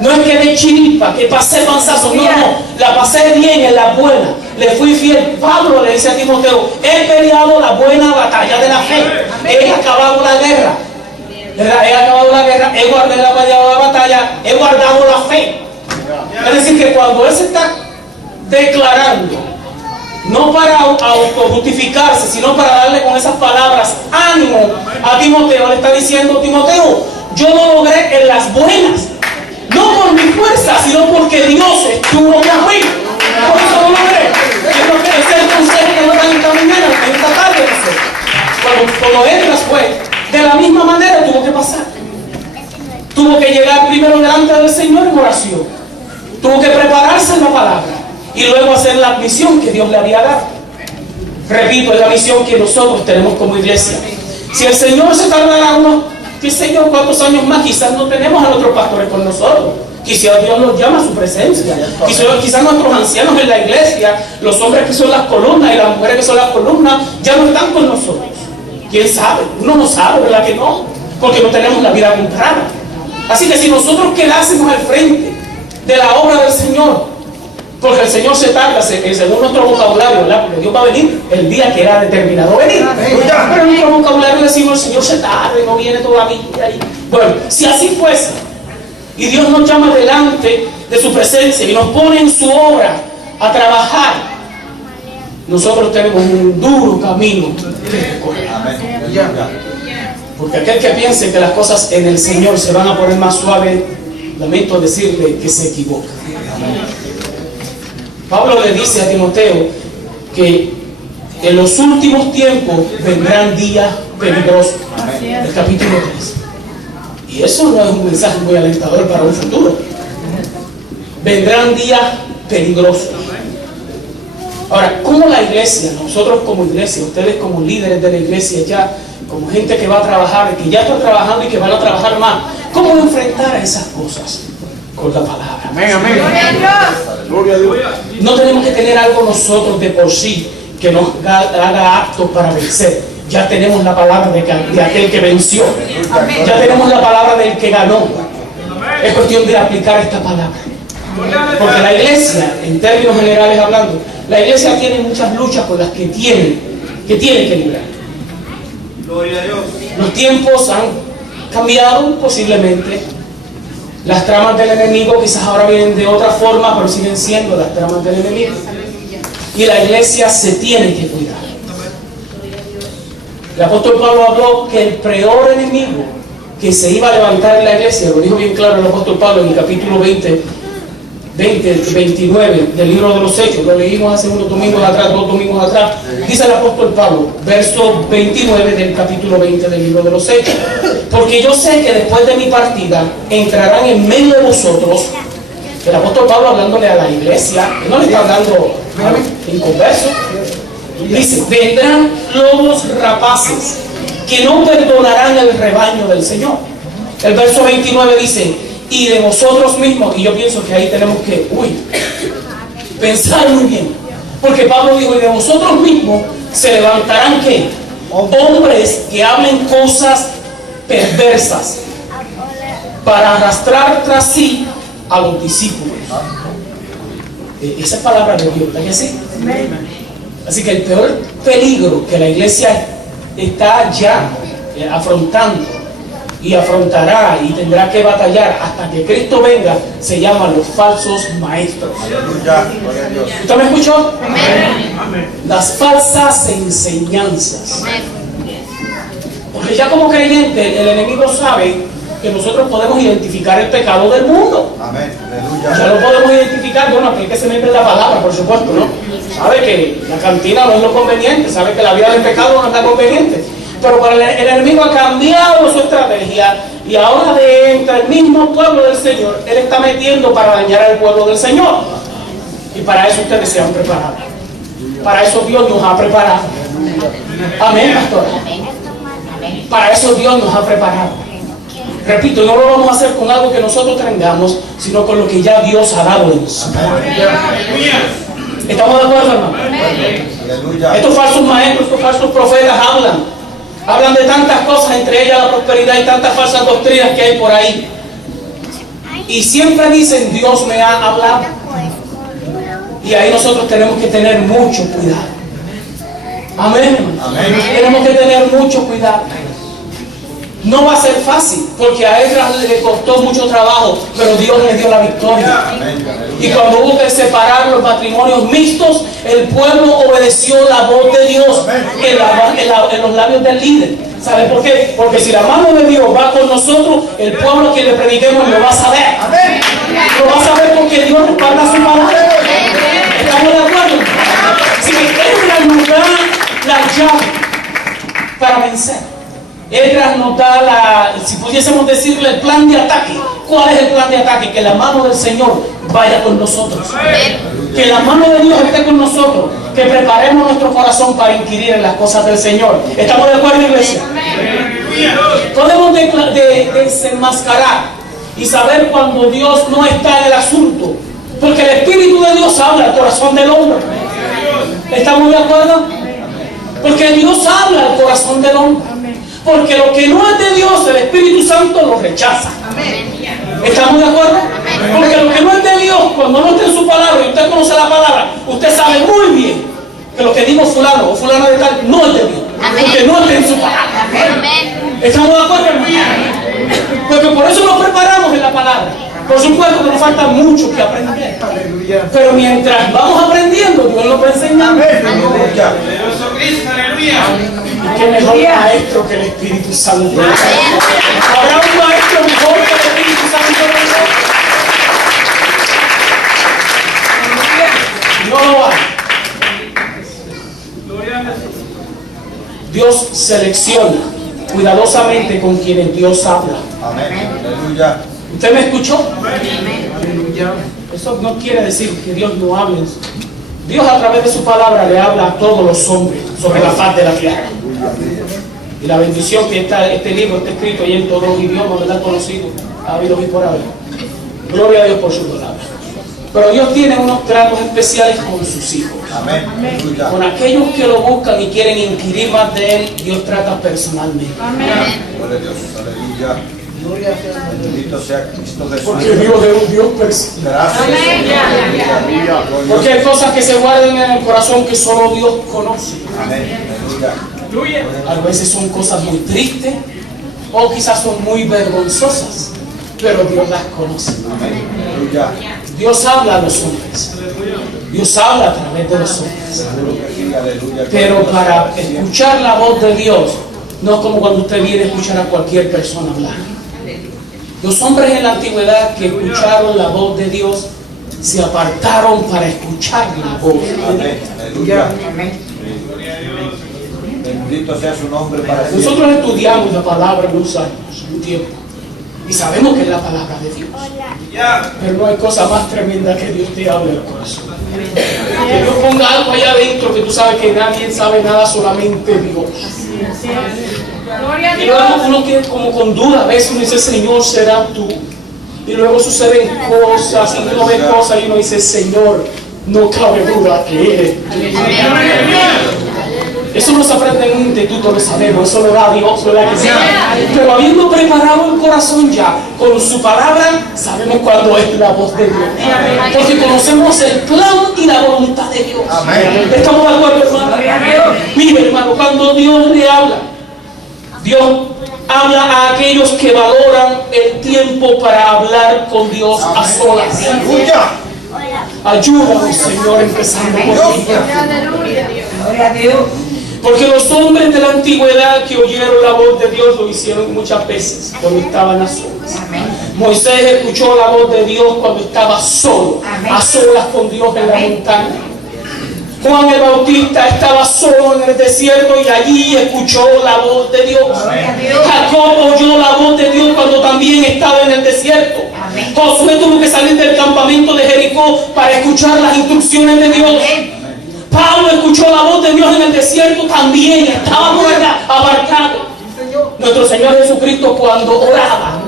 No es que de chiripa, que pasé panzazo, no, la pasé bien en la buena, le fui fiel. Pablo le dice a Timoteo: he peleado la buena batalla de la fe, he acabado la guerra, he guardado la batalla, he guardado la fe. Es decir, que cuando él se está declarando, no para autojustificarse, sino para darle con esas palabras ánimo a Timoteo, le está diciendo: Timoteo, yo lo logré en las buenas, no por mi fuerza, sino porque Dios estuvo conmigo. Por eso lo logré. Es el consejo que nos dan esta mañana, en esta tarde. Cuando entras, pues, de la misma manera tuvo que pasar. Tuvo que llegar primero delante del Señor en oración. Tuvo que prepararse en la palabra y luego hacer la misión que Dios le había dado. Repito, es la misión que nosotros tenemos como iglesia. Si el Señor se tardará unos, qué sé yo, cuántos años más, quizás no tenemos a nuestros pastores con nosotros. Quizás Dios nos llama a su presencia. Quizás nuestros ancianos en la iglesia, los hombres que son las columnas y las mujeres que son las columnas, ya no están con nosotros. ¿Quién sabe? Uno no sabe, ¿verdad que no? Porque no tenemos la vida comprada. Así que si nosotros quedásemos al frente de la obra del Señor, porque el Señor se tarda, según nuestro vocabulario, ¿verdad? Porque Dios va a venir el día que era determinado venir. Pero en nuestro vocabulario decimos: el Señor se tarda y no viene todavía. Bueno, si así fuese, y Dios nos llama delante de su presencia y nos pone en su obra a trabajar, nosotros tenemos un duro camino que recorrer. Porque aquel que piense que las cosas en el Señor se van a poner más suaves, lamento decirle que se equivoca. Pablo le dice a Timoteo que en los últimos tiempos vendrán días peligrosos. El capítulo 3. Y eso no es un mensaje muy alentador para un futuro. Vendrán días peligrosos. Ahora, ¿cómo la iglesia, nosotros como iglesia, ustedes como líderes de la iglesia ya, como gente que va a trabajar, que ya está trabajando y que van a trabajar más, cómo enfrentar a esas cosas? Con la palabra. Amén, amén. Gloria a Dios. No tenemos que tener algo nosotros de por sí que nos haga aptos para vencer. Ya tenemos la palabra de aquel que venció. Ya tenemos la palabra del que ganó. Es cuestión de aplicar esta palabra. Porque la iglesia, en términos generales hablando, la iglesia tiene muchas luchas con las que tiene que librar. Gloria a Dios. Los tiempos han cambiado posiblemente. Las tramas del enemigo quizás ahora vienen de otra forma, pero siguen siendo las tramas del enemigo. Y la iglesia se tiene que cuidar. El apóstol Pablo habló que el peor enemigo que se iba a levantar en la iglesia, lo dijo bien claro el apóstol Pablo en el capítulo 29 del libro de los Hechos, lo leímos hace dos domingos atrás, dice el apóstol Pablo, verso 29 del capítulo 20 del libro de los Hechos: porque yo sé que después de mi partida entrarán en medio de vosotros. El apóstol Pablo hablándole a la iglesia, no le está hablando a los inconversos. Dice: vendrán lobos rapaces que no perdonarán el rebaño del Señor. El verso 29 dice: y de vosotros mismos. Y yo pienso que ahí tenemos que pensar muy bien, porque Pablo dijo: y de vosotros mismos se levantarán ¿qué? Hombres que hablen cosas perversas para arrastrar tras sí a los discípulos. Esa es palabra de Dios, ¿verdad que sí? Así que el peor peligro que la iglesia está ya afrontando y afrontará y tendrá que batallar hasta que Cristo venga, se llaman los falsos maestros. ¿Usted me escuchó? Amén. Las falsas enseñanzas. Porque ya como creyente el enemigo sabe que nosotros podemos identificar el pecado del mundo. Amén. Ya Aleluya. lo podemos identificar, bueno, que hay que se mete en la palabra, por supuesto, ¿no? Sabe que la cantina no es lo conveniente, sabe que la vida del pecado no es la conveniente. Pero para el enemigo ha cambiado su estrategia y ahora entre el mismo pueblo del Señor, él está metiendo para dañar al pueblo del Señor. Y para eso ustedes se han preparado. Para eso Dios nos ha preparado. Amén, pastora. Para eso Dios nos ha preparado. Repito, no lo vamos a hacer con algo que nosotros tengamos, sino con lo que ya Dios ha dado en nosotros. ¿Estamos de acuerdo, hermano? Aleluya. Estos falsos maestros, estos falsos profetas hablan de tantas cosas, entre ellas la prosperidad y tantas falsas doctrinas que hay por ahí. Y siempre dicen, Dios me ha hablado. Y ahí nosotros tenemos que tener mucho cuidado. Amén, hermano. Amén. Tenemos que tener mucho cuidado. No va a ser fácil, porque a Esdras le costó mucho trabajo, pero Dios le dio la victoria. Amén. Y cuando hubo que separar los matrimonios mixtos, el pueblo obedeció la voz de Dios en los labios del líder. ¿Sabe por qué? Porque si la mano de Dios va con nosotros, el pueblo que le prediquemos lo va a saber. Lo va a saber porque Dios respalda su palabra. ¿Estamos de acuerdo? Si Esdras nos da la llave para vencer. Esdras nos da si pudiésemos decirle, el plan de ataque. ¿Cuál es el plan de ataque? Que la mano del Señor vaya con nosotros. Que la mano de Dios esté con nosotros. Que preparemos nuestro corazón para inquirir en las cosas del Señor. ¿Estamos de acuerdo, iglesia? Podemos desenmascarar y saber cuando Dios no está en el asunto. Porque el Espíritu de Dios habla al corazón del hombre. ¿Estamos de acuerdo? Porque Dios habla al corazón del hombre. Porque lo que no es de Dios, el Espíritu Santo lo rechaza. ¿Estamos de acuerdo? Porque lo que no es de Dios, cuando no está en su palabra y usted conoce la palabra, usted sabe muy bien que lo que dijo fulano o fulana de tal no es de Dios. Porque no está en su palabra. ¿Estamos de acuerdo, hermano? Porque por eso nos preparamos en la palabra. Por supuesto que nos falta mucho que aprender. Pero mientras vamos aprendiendo, Dios nos va enseñando. Aleluya. ¿Qué mejor maestro que el Espíritu Santo? ¿Habrá un maestro mejor que el Espíritu Santo? No lo hay. Dios selecciona cuidadosamente con quienes Dios habla. Amén. Aleluya. ¿Usted me escuchó? Eso no quiere decir que Dios no hable. Dios a través de su palabra le habla a todos los hombres sobre la faz de la tierra. Y la bendición que este libro está escrito y en todos los idiomas, ¿verdad? Conocidos, ha habido y por haber. Gloria a Dios por su palabra. Pero Dios tiene unos tratos especiales con sus hijos. Amén. Aleluya. Con aquellos que lo buscan y quieren inquirir más de Él, Dios trata personalmente. Gloria a Dios. Aleluya. Bendito sea Cristo Jesús. Porque Dios es un Dios personal. Gracias. Aleluya. Porque hay cosas que se guardan en el corazón que solo Dios conoce. Amén. Aleluya. A veces son cosas muy tristes o quizás son muy vergonzosas, pero Dios las conoce. Amén. Aleluya. Dios habla a los hombres. Dios habla a través de los hombres. Aleluya. Pero para escuchar la voz de Dios, no es como cuando usted viene a escuchar a cualquier persona hablar. Los hombres en la antigüedad que escucharon la voz de Dios se apartaron para escuchar la voz de Dios. Amén. Aleluya. Bendito sea su nombre para siempre. Nosotros estudiamos la palabra unos años, un tiempo, y sabemos que es la palabra de Dios. Pero no hay cosa más tremenda que Dios te hable al corazón. Que Dios ponga algo allá adentro que tú sabes que nadie sabe nada, solamente Dios. Y luego uno queda como con duda, a veces uno dice, Señor, ¿será tú? Y luego suceden cosas, y uno ve cosas y uno dice, Señor, no cabe duda que eres tú. Eso no se aprende en un instituto, lo sabemos, eso lo da Dios, ¿verdad que sí? Pero habiendo preparado el corazón ya con su palabra, sabemos cuándo es la voz de Dios. Porque conocemos el plan y la voluntad de Dios. Amén. ¿Estamos de acuerdo, hermano? Mire, hermano, cuando Dios le habla, Dios habla a aquellos que valoran el tiempo para hablar con Dios a solas. Aleluya. Ayúdanos, Señor, empezando por ti. Gloria a Dios. Porque los hombres de la antigüedad que oyeron la voz de Dios lo hicieron muchas veces cuando estaban a solas. Moisés escuchó la voz de Dios cuando estaba solo, a solas con Dios en la montaña. Juan el Bautista estaba solo en el desierto y allí escuchó la voz de Dios. Jacob oyó la voz de Dios cuando también estaba en el desierto. Josué tuvo que salir del campamento de Jericó para escuchar las instrucciones de Dios. Pablo escuchó la voz de Dios en el desierto también, estaba por allá, apartado. Nuestro Señor Jesucristo cuando oraba,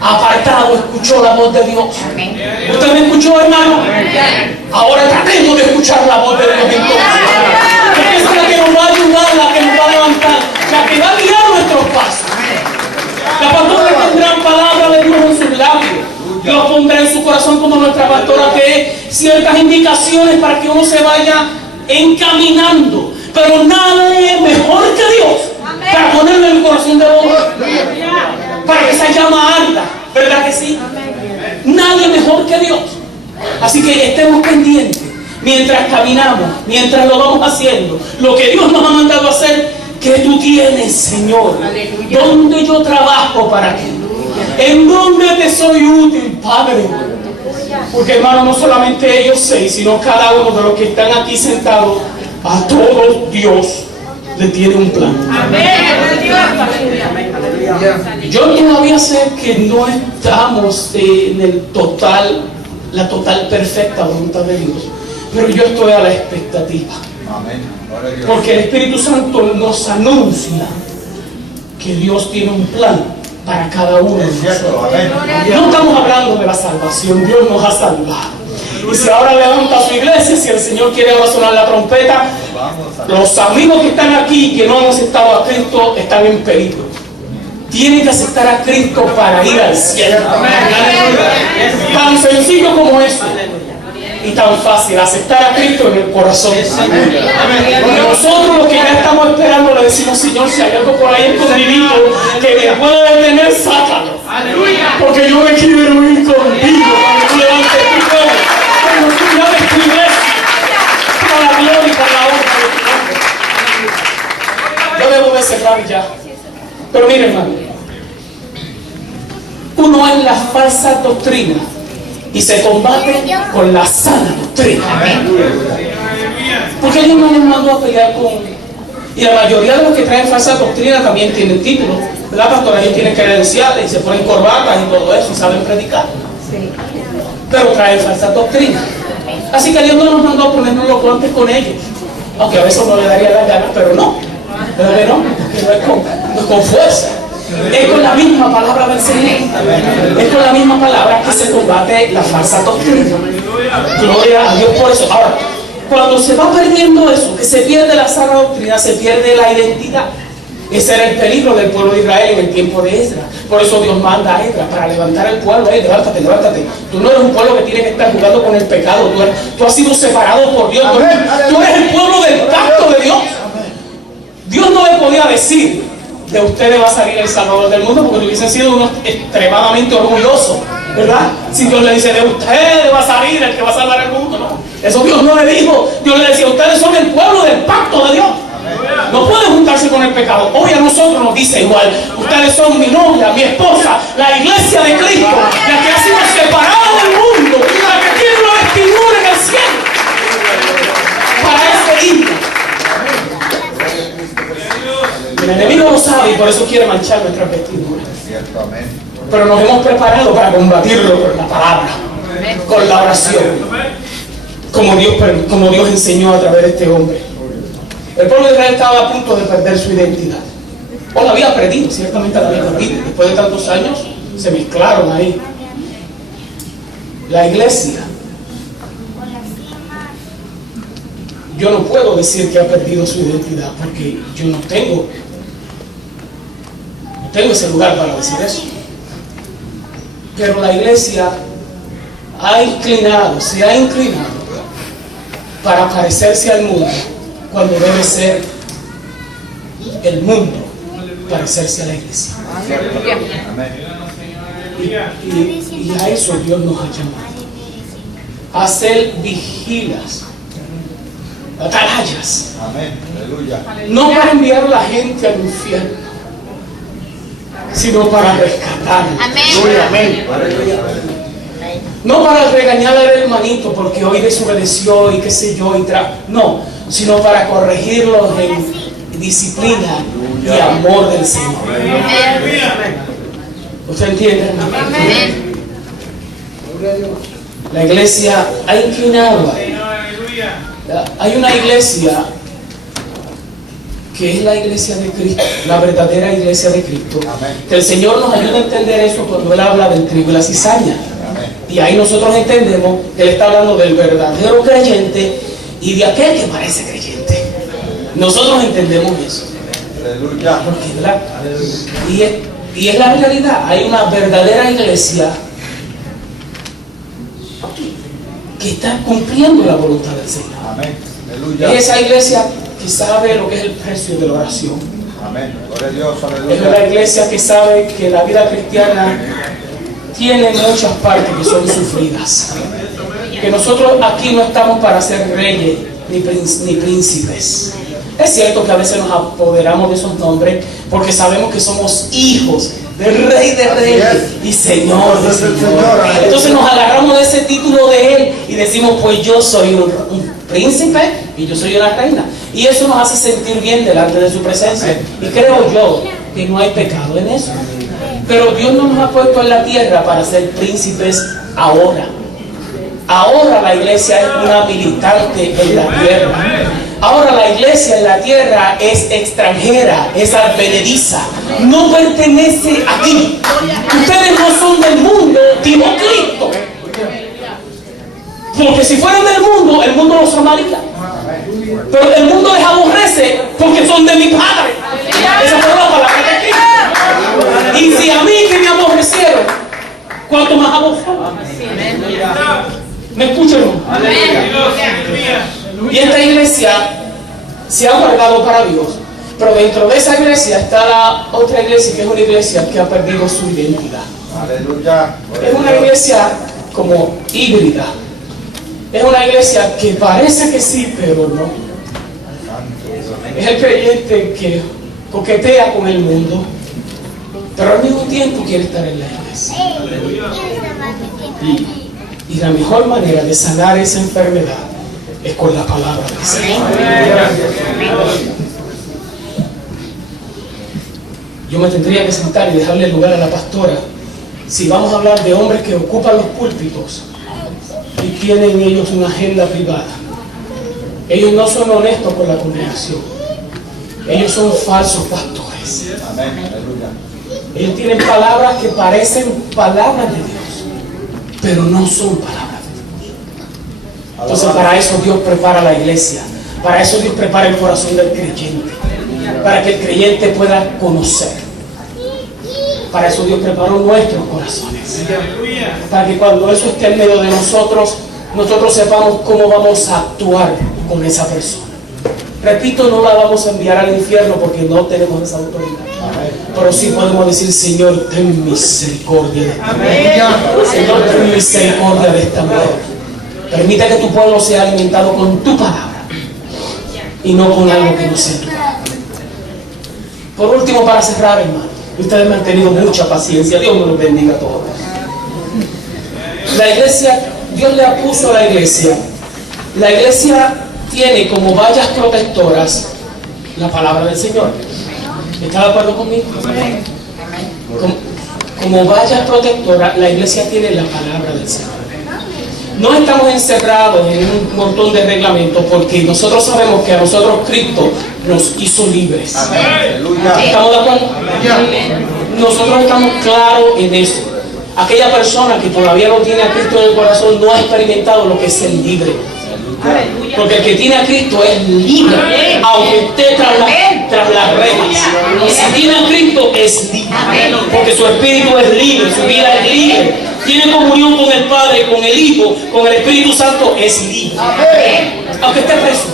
apartado, escuchó la voz de Dios. ¿Usted me escuchó, hermano? Ahora tratemos de escuchar la voz de Dios entonces. Porque esa es la que nos va a ayudar, la que nos va a levantar, la que va a guiar nuestros pasos. La pastora tendrá palabra de Dios en sus labios. Dios pondrá en su corazón, como nuestra pastora, que es ciertas indicaciones para que uno se vaya encaminando. Pero nada es mejor que Dios para ponerlo en el corazón del hombre, para que esa llama arda, ¿verdad que sí? Nadie mejor que Dios. Así que estemos pendientes mientras caminamos, mientras lo vamos haciendo, lo que Dios nos ha mandado a hacer. ¿Qué tú tienes, Señor? ¿Dónde yo trabajo para ti? ¿En dónde te soy útil, Padre? Porque, hermano, no solamente ellos 6, sino cada uno de los que están aquí sentados, a todos Dios le tiene un plan. Yo todavía sé que no estamos en la total perfecta voluntad de Dios, pero yo estoy a la expectativa. Porque el Espíritu Santo nos anuncia que Dios tiene un plan para cada uno de nosotros. No estamos hablando de la salvación, Dios nos ha salvado. Y si ahora levanta su iglesia, si el Señor quiere ahora sonar la trompeta, los amigos que están aquí, que no han aceptado a Cristo, están en peligro. Tienen que aceptar a Cristo para ir al cielo. Tan sencillo como eso. Y tan fácil, aceptar a Cristo en el corazón. Porque nosotros los que ya estamos esperando le decimos: Señor, si hay algo por ahí escondidito que me pueda detener, sácalo. Porque yo me quiero ir contigo. Levante tu mano, cuando tú llames tu iglesia, para la gloria y para la honra de tu nombre. Yo debo de cerrar ya. Pero mire, hermano, uno es la falsa doctrina y se combate con la sana doctrina. Porque Dios no nos mandó a pelear con... Y la mayoría de los que traen falsa doctrina también tienen títulos, ¿verdad, pastor? Ellos tienen credenciales y se ponen corbatas y todo eso y saben predicar. Pero traen falsa doctrina. Así que Dios no nos mandó a ponernos los guantes con ellos. Aunque a veces no le daría las ganas, pero no. Pero que no, porque no es con fuerza. Es con la misma palabra del Señor. Es con la misma palabra que se combate la falsa doctrina. Gloria a Dios por eso. Ahora, cuando se va perdiendo eso, que se pierde la sana doctrina, se pierde la identidad. Ese era el peligro del pueblo de Israel en el tiempo de Esdras. Por eso Dios manda a Esdras para levantar al pueblo. Levántate, levántate. Tú no eres un pueblo que tiene que estar jugando con el pecado. Tú has sido separado por Dios. Tú eres el pueblo del pacto de Dios. Dios no le podía decir: de ustedes va a salir el Salvador del mundo, porque hubiesen sido unos extremadamente orgullosos, ¿verdad? Si Dios le dice: de ustedes va a salir el que va a salvar el mundo, no. Eso Dios no le dijo. Dios le decía: ustedes son el pueblo del pacto de Dios. No pueden juntarse con el pecado. Hoy a nosotros nos dice igual: ustedes son mi novia, mi esposa, la iglesia de Cristo, la que ha sido separada del mundo, la que tiene una vestidura en el cielo para ese himno. El enemigo lo sabe y por eso quiere manchar nuestras vestiduras. Pero nos hemos preparado para combatirlo con la palabra, con la oración, como Dios enseñó a través de este hombre. El pueblo de Israel estaba a punto de perder su identidad. O la había perdido, ciertamente la había perdido. Después de tantos años se mezclaron ahí. La iglesia, yo no puedo decir que ha perdido su identidad, porque yo no tengo ese lugar para decir eso. Pero la iglesia se ha inclinado para parecerse al mundo, cuando debe ser el mundo parecerse a la iglesia. Y a eso Dios nos ha llamado, a ser vigilas atalayas, Amén. Aleluya. no para enviar a la gente al infierno, sino para rescatarla. Amén. No para regañar al hermanito porque hoy desobedeció y qué sé yo, no, sino para corregirlos en disciplina y amor del Señor. ¿Usted entiende, hermano? Amén. La iglesia ha inclinado. Hay una iglesia que es la iglesia de Cristo, la verdadera iglesia de Cristo. Que el Señor nos ayuda a entender eso cuando Él habla del trigo y la cizaña. Y ahí nosotros entendemos que Él está hablando del verdadero creyente y de aquel que parece creyente. Nosotros entendemos eso. Aleluya. Porque, ¿verdad? Y es la realidad. Hay una verdadera iglesia que está cumpliendo la voluntad del Señor. Amén. Aleluya. Es esa iglesia que sabe lo que es el precio de la oración. Amén. Gloria a Dios. Es la Aleluya. iglesia que sabe que la vida cristiana tiene muchas partes que son sufridas. Que nosotros aquí no estamos para ser reyes ni príncipes. Es cierto que a veces nos apoderamos de esos nombres porque sabemos que somos hijos del Rey de Reyes y Señor de Señores. Entonces nos agarramos de ese título de Él y decimos, pues yo soy un príncipe y yo soy una reina. Y eso nos hace sentir bien delante de su presencia. Y creo yo que no hay pecado en eso. Pero Dios no nos ha puesto en la tierra para ser príncipes ahora. Ahora la iglesia es una militante en la tierra. Ahora la iglesia en la tierra es extranjera, es advenediza, no pertenece aquí. Ustedes no son del mundo, dijo Cristo. Porque si fueran del mundo, el mundo los amaría. Pero el mundo les aborrece porque son de mi Padre. Esa fue la palabra de Cristo. Y si a mí que me aborrecieron, ¿cuánto más a vos? ¿Me escuchan? Y esta iglesia se ha guardado para Dios. Pero dentro de esa iglesia está la otra iglesia, que es una iglesia que ha perdido su identidad. Aleluya. Es una iglesia como híbrida. Es una iglesia que parece que sí, pero no. Es el creyente que coquetea con el mundo, pero al mismo tiempo quiere estar en la iglesia. Y la mejor manera de sanar esa enfermedad es con la palabra del Señor. Yo me tendría que sentar y dejarle lugar a la pastora si vamos a hablar de hombres que ocupan los púlpitos y tienen ellos una agenda privada. Ellos no son honestos con la congregación. Ellos son falsos pastores. Amén. Aleluya. Ellos tienen palabras que parecen palabras de Dios, pero no son palabras de Dios. Entonces para eso Dios prepara la iglesia. Para eso Dios prepara el corazón del creyente. Para que el creyente pueda conocer. Para eso Dios preparó nuestros corazones. Para que cuando eso esté en medio de nosotros, nosotros sepamos cómo vamos a actuar con esa persona. Repito, no la vamos a enviar al infierno porque no tenemos esa autoridad. Pero sí podemos decir, Señor, ten misericordia de esta mujer. Señor, ten misericordia de esta mujer. Permite que tu pueblo sea alimentado con tu palabra y no con algo que no sea tu palabra. Por último, para cerrar, hermano, ustedes me han tenido mucha paciencia. Dios me los bendiga a todos. La iglesia, Dios le puso a la iglesia. La iglesia tiene como vallas protectoras la palabra del Señor. ¿Está de acuerdo conmigo? Como vallas protectoras, la iglesia tiene la palabra del Señor. No estamos encerrados en un montón de reglamentos porque nosotros sabemos que a nosotros Cristo nos hizo libres. ¿Estamos de acuerdo? Nosotros estamos claros en eso. Aquella persona que todavía no tiene a Cristo en el corazón no ha experimentado lo que es ser libre. Porque el que tiene a Cristo es libre, aunque esté tras las reglas. Y si tiene a Cristo es libre, porque su espíritu es libre, su vida es libre. Tiene comunión con el Padre, con el Hijo, con el Espíritu Santo, es libre. Aunque esté preso,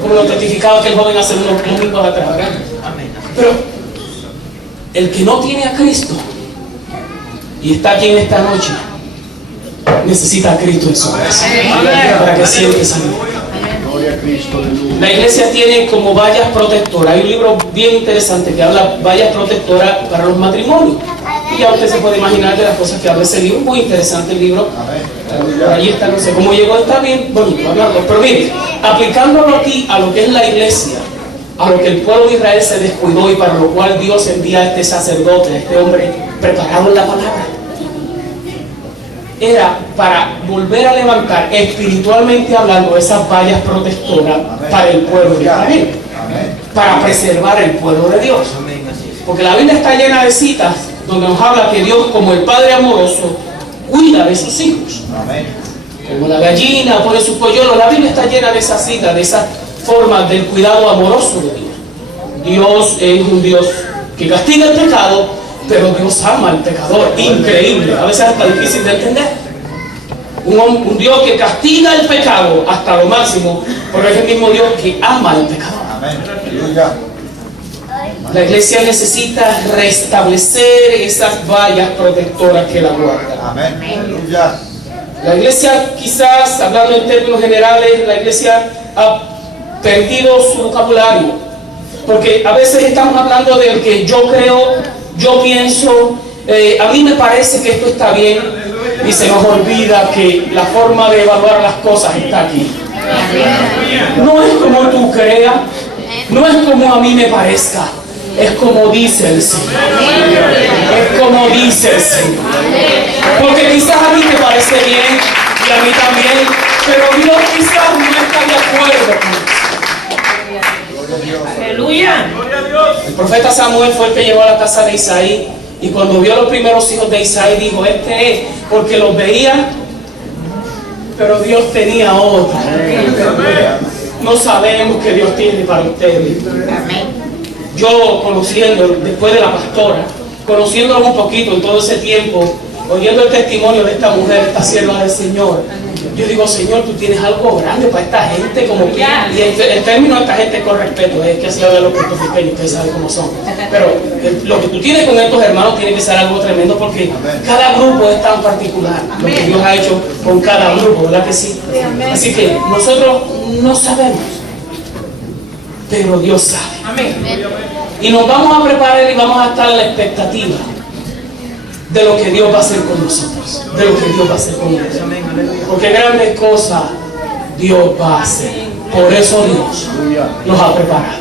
como lo testificaba aquel joven hace unos domingos atrás. Pero el que no tiene a Cristo y está aquí en esta noche, necesita a Cristo en su corazón para que siente salud. Cristo, aleluya. La iglesia tiene como vallas protectoras. Hay un libro bien interesante que habla vallas protectoras para los matrimonios. Y ya usted se puede imaginar de las cosas que habla ese libro. Muy interesante el libro. Por ahí está, no sé cómo llegó, está bien bonito hablarlo. Pero mire, aplicándolo aquí a lo que es la iglesia, a lo que el pueblo de Israel se descuidó y para lo cual Dios envía a este sacerdote, a este hombre preparado en la palabra, era para volver a levantar espiritualmente hablando esas vallas protectoras para el pueblo de Israel, para preservar el pueblo de Dios. Porque la Biblia está llena de citas donde nos habla que Dios, como el Padre amoroso, cuida de sus hijos. Como la gallina pone sus polluelos. La Biblia está llena de esas citas, de esas formas del cuidado amoroso de Dios. Dios es un Dios que castiga el pecado, pero Dios ama al pecador. Increíble, a veces hasta difícil de entender. Un Dios que castiga el pecado hasta lo máximo, pero es el mismo Dios que ama al pecador. La iglesia necesita restablecer esas vallas protectoras que la guardan. La iglesia, quizás, hablando en términos generales, la iglesia ha perdido su vocabulario. Porque a veces estamos hablando de que yo creo, yo pienso, a mí me parece que esto está bien, y se nos olvida que la forma de evaluar las cosas está aquí. No es como tú creas, no es como a mí me parezca, es como dice el Señor. Es como dice el Señor. Porque quizás a mí te parece bien y a mí también, pero Dios quizás no está de acuerdo con eso. Aleluya. El profeta Samuel fue el que llegó a la casa de Isaí y cuando vio a los primeros hijos de Isaí dijo, este es, porque los veía, pero Dios tenía otra. No sabemos qué Dios tiene para ustedes. Yo conociendo, después de la pastora, conociéndolo un poquito en todo ese tiempo, oyendo el testimonio de esta mujer, esta sierva del Señor, yo digo, Señor, tú tienes algo grande para esta gente, como que, y el término de esta gente con respeto, es que así hablan los puertorriqueños, ustedes saben cómo son, pero lo que tú tienes con estos hermanos tiene que ser algo tremendo, porque cada grupo es tan particular, lo que Dios ha hecho con cada grupo, ¿verdad que sí? Así que nosotros no sabemos, pero Dios sabe. Y nos vamos a preparar y vamos a estar a la expectativa de lo que Dios va a hacer con nosotros, de lo que Dios va a hacer con nosotros. Porque grandes cosas Dios va a hacer. Por eso Dios nos ha preparado.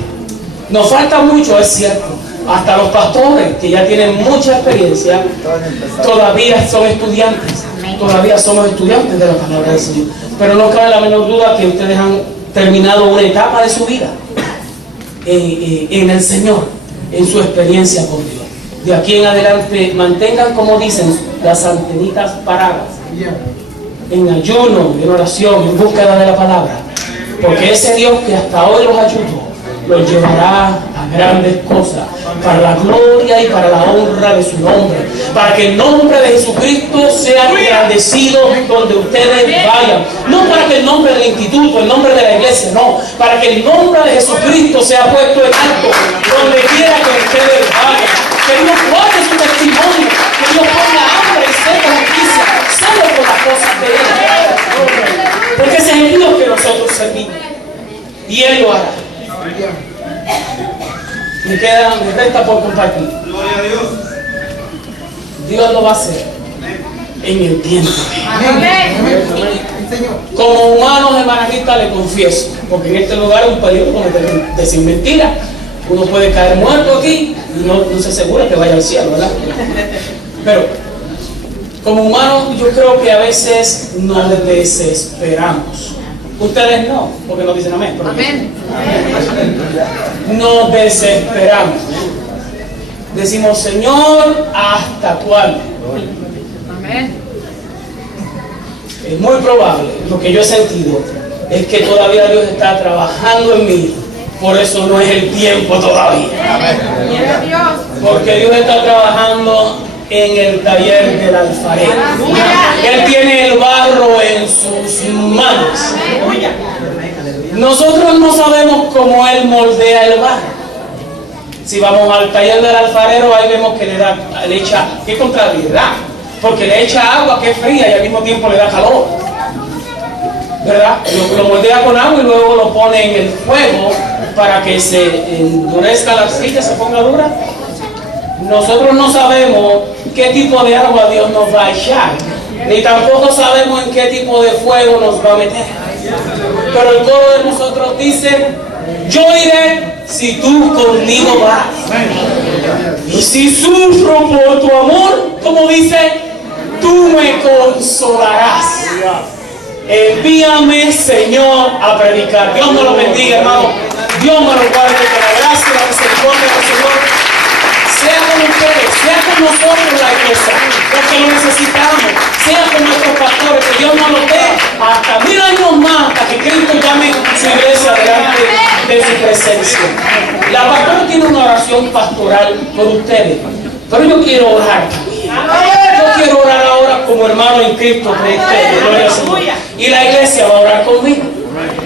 Nos falta mucho, es cierto. Hasta los pastores, que ya tienen mucha experiencia, todavía son estudiantes. Todavía somos estudiantes de la palabra del Señor. Pero no cabe la menor duda que ustedes han terminado una etapa de su vida en el Señor, en su experiencia con Dios. De aquí en adelante mantengan, como dicen, las antenitas paradas, en ayuno, en oración, en búsqueda de la palabra, porque ese Dios que hasta hoy los ayudó, los llevará a grandes cosas, para la gloria y para la honra de su nombre, para que el nombre de Jesucristo sea engrandecido donde ustedes vayan, no para que el nombre del instituto, el nombre de la iglesia, no, para que el nombre de Jesucristo sea puesto en alto donde quiera que ustedes vayan. Que Dios guarde su testimonio, que Dios ponga hambre y sed de justicia, solo por las cosas de Él. Porque ese es el Dios que nosotros servimos. Y Él lo hará. Me resta por compartir. Dios lo va a hacer en el tiempo. Como humanos, hermanita, le confieso, porque en este lugar es un peligro decir mentiras. Uno puede caer muerto aquí y no se asegura que vaya al cielo, ¿verdad? Pero como humanos yo creo que a veces nos desesperamos. Ustedes no, porque no dicen amén. Amén. Nos desesperamos. Decimos, Señor, ¿hasta cuándo? Amén. Es muy probable, lo que yo he sentido, es que todavía Dios está trabajando en mí. Por eso no es el tiempo todavía. Porque Dios está trabajando en el taller del alfarero. Él tiene el barro en sus manos. Nosotros no sabemos cómo Él moldea el barro. Si vamos al taller del alfarero, ahí vemos que le echa, qué contrariedad, porque le echa agua que es fría y al mismo tiempo le da calor. ¿verdad? Lo moldea con agua y luego lo pone en el fuego para que se endurezca la arcilla, se ponga dura. Nosotros no sabemos qué tipo de agua Dios nos va a echar, ni tampoco sabemos en qué tipo de fuego nos va a meter. Pero el coro de nosotros dice: yo iré si tú conmigo vas. Y si sufro por tu amor, como dice, tú me consolarás. Envíame, Señor, a predicar. Dios me lo bendiga, hermano. Dios me lo guarde, que la gracia y la misericordia del Señor sea con ustedes, sea con nosotros la iglesia, porque lo necesitamos, sea con nuestros pastores, que Dios nos lo dé hasta 1000 años más, hasta que Cristo llame su iglesia delante de su presencia. La pastora tiene una oración pastoral por ustedes, pero yo quiero orar también. Yo quiero orar ahora como hermano en Cristo por ustedes, gloria al Señor. Y la iglesia va a orar conmigo.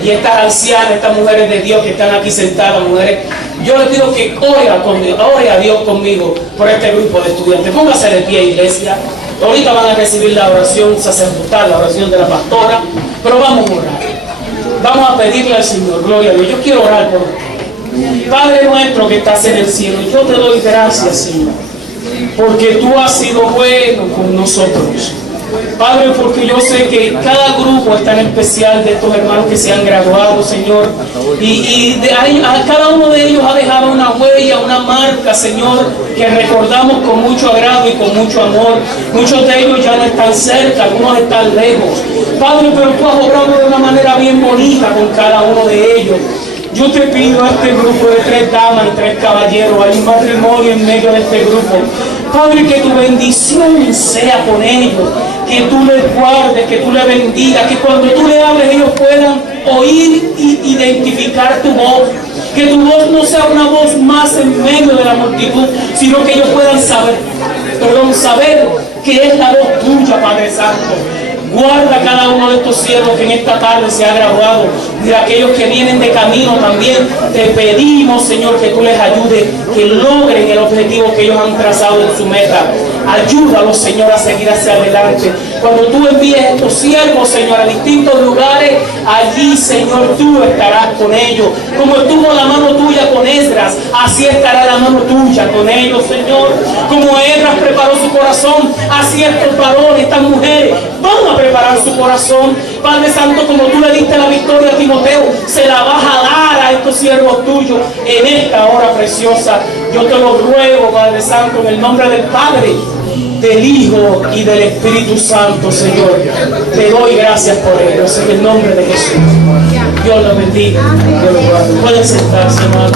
Y estas ancianas, estas mujeres de Dios que están aquí sentadas, mujeres, yo les pido que ore a Dios conmigo por este grupo de estudiantes. Póngase de pie, iglesia. Ahorita van a recibir la oración sacerdotal, la oración de la pastora, pero vamos a orar. Vamos a pedirle al Señor, gloria a Dios. Yo quiero orar por usted. Padre nuestro que estás en el cielo, yo te doy gracias, Señor, porque tú has sido bueno con nosotros. Padre, porque yo sé que cada grupo es tan especial de estos hermanos que se han graduado, Señor, y cada uno de ellos ha dejado una huella, una marca, Señor, que recordamos con mucho agrado y con mucho amor. Muchos de ellos ya no están cerca, algunos están lejos, Padre, pero tú has obrado de una manera bien bonita con cada uno de ellos. Yo te pido a este grupo de 3 damas y 3 caballeros, hay un matrimonio en medio de este grupo, Padre, que tu bendición sea con ellos, que tú les guardes, que tú les bendigas, que cuando tú le hables ellos puedan oír y identificar tu voz, que tu voz no sea una voz más en medio de la multitud, sino que ellos puedan saber que es la voz tuya, Padre Santo. Guarda cada uno de estos siervos que en esta tarde se ha graduado, de aquellos que vienen de camino también. Te pedimos, Señor, que tú les ayudes, que logren el objetivo que ellos han trazado en su meta. Ayúdalos, Señor, a seguir hacia adelante. Cuando tú envíes estos siervos, Señor, a distintos lugares, allí, Señor, tú estarás con ellos. Como estuvo la mano tuya con Esdras, así estará la mano tuya con ellos, Señor. Como Esdras preparó su corazón, así estos varones, estas mujeres van a preparar su corazón. Padre Santo, como tú le diste la victoria a Timoteo, se la vas a dar a estos siervos tuyos en esta hora preciosa. Yo te lo ruego, Padre Santo, en el nombre del Padre, del Hijo y del Espíritu Santo, Señor. Te doy gracias por ellos en el nombre de Jesús. Dios los bendiga. Dios los guarde. Pueden sentarse, hermano.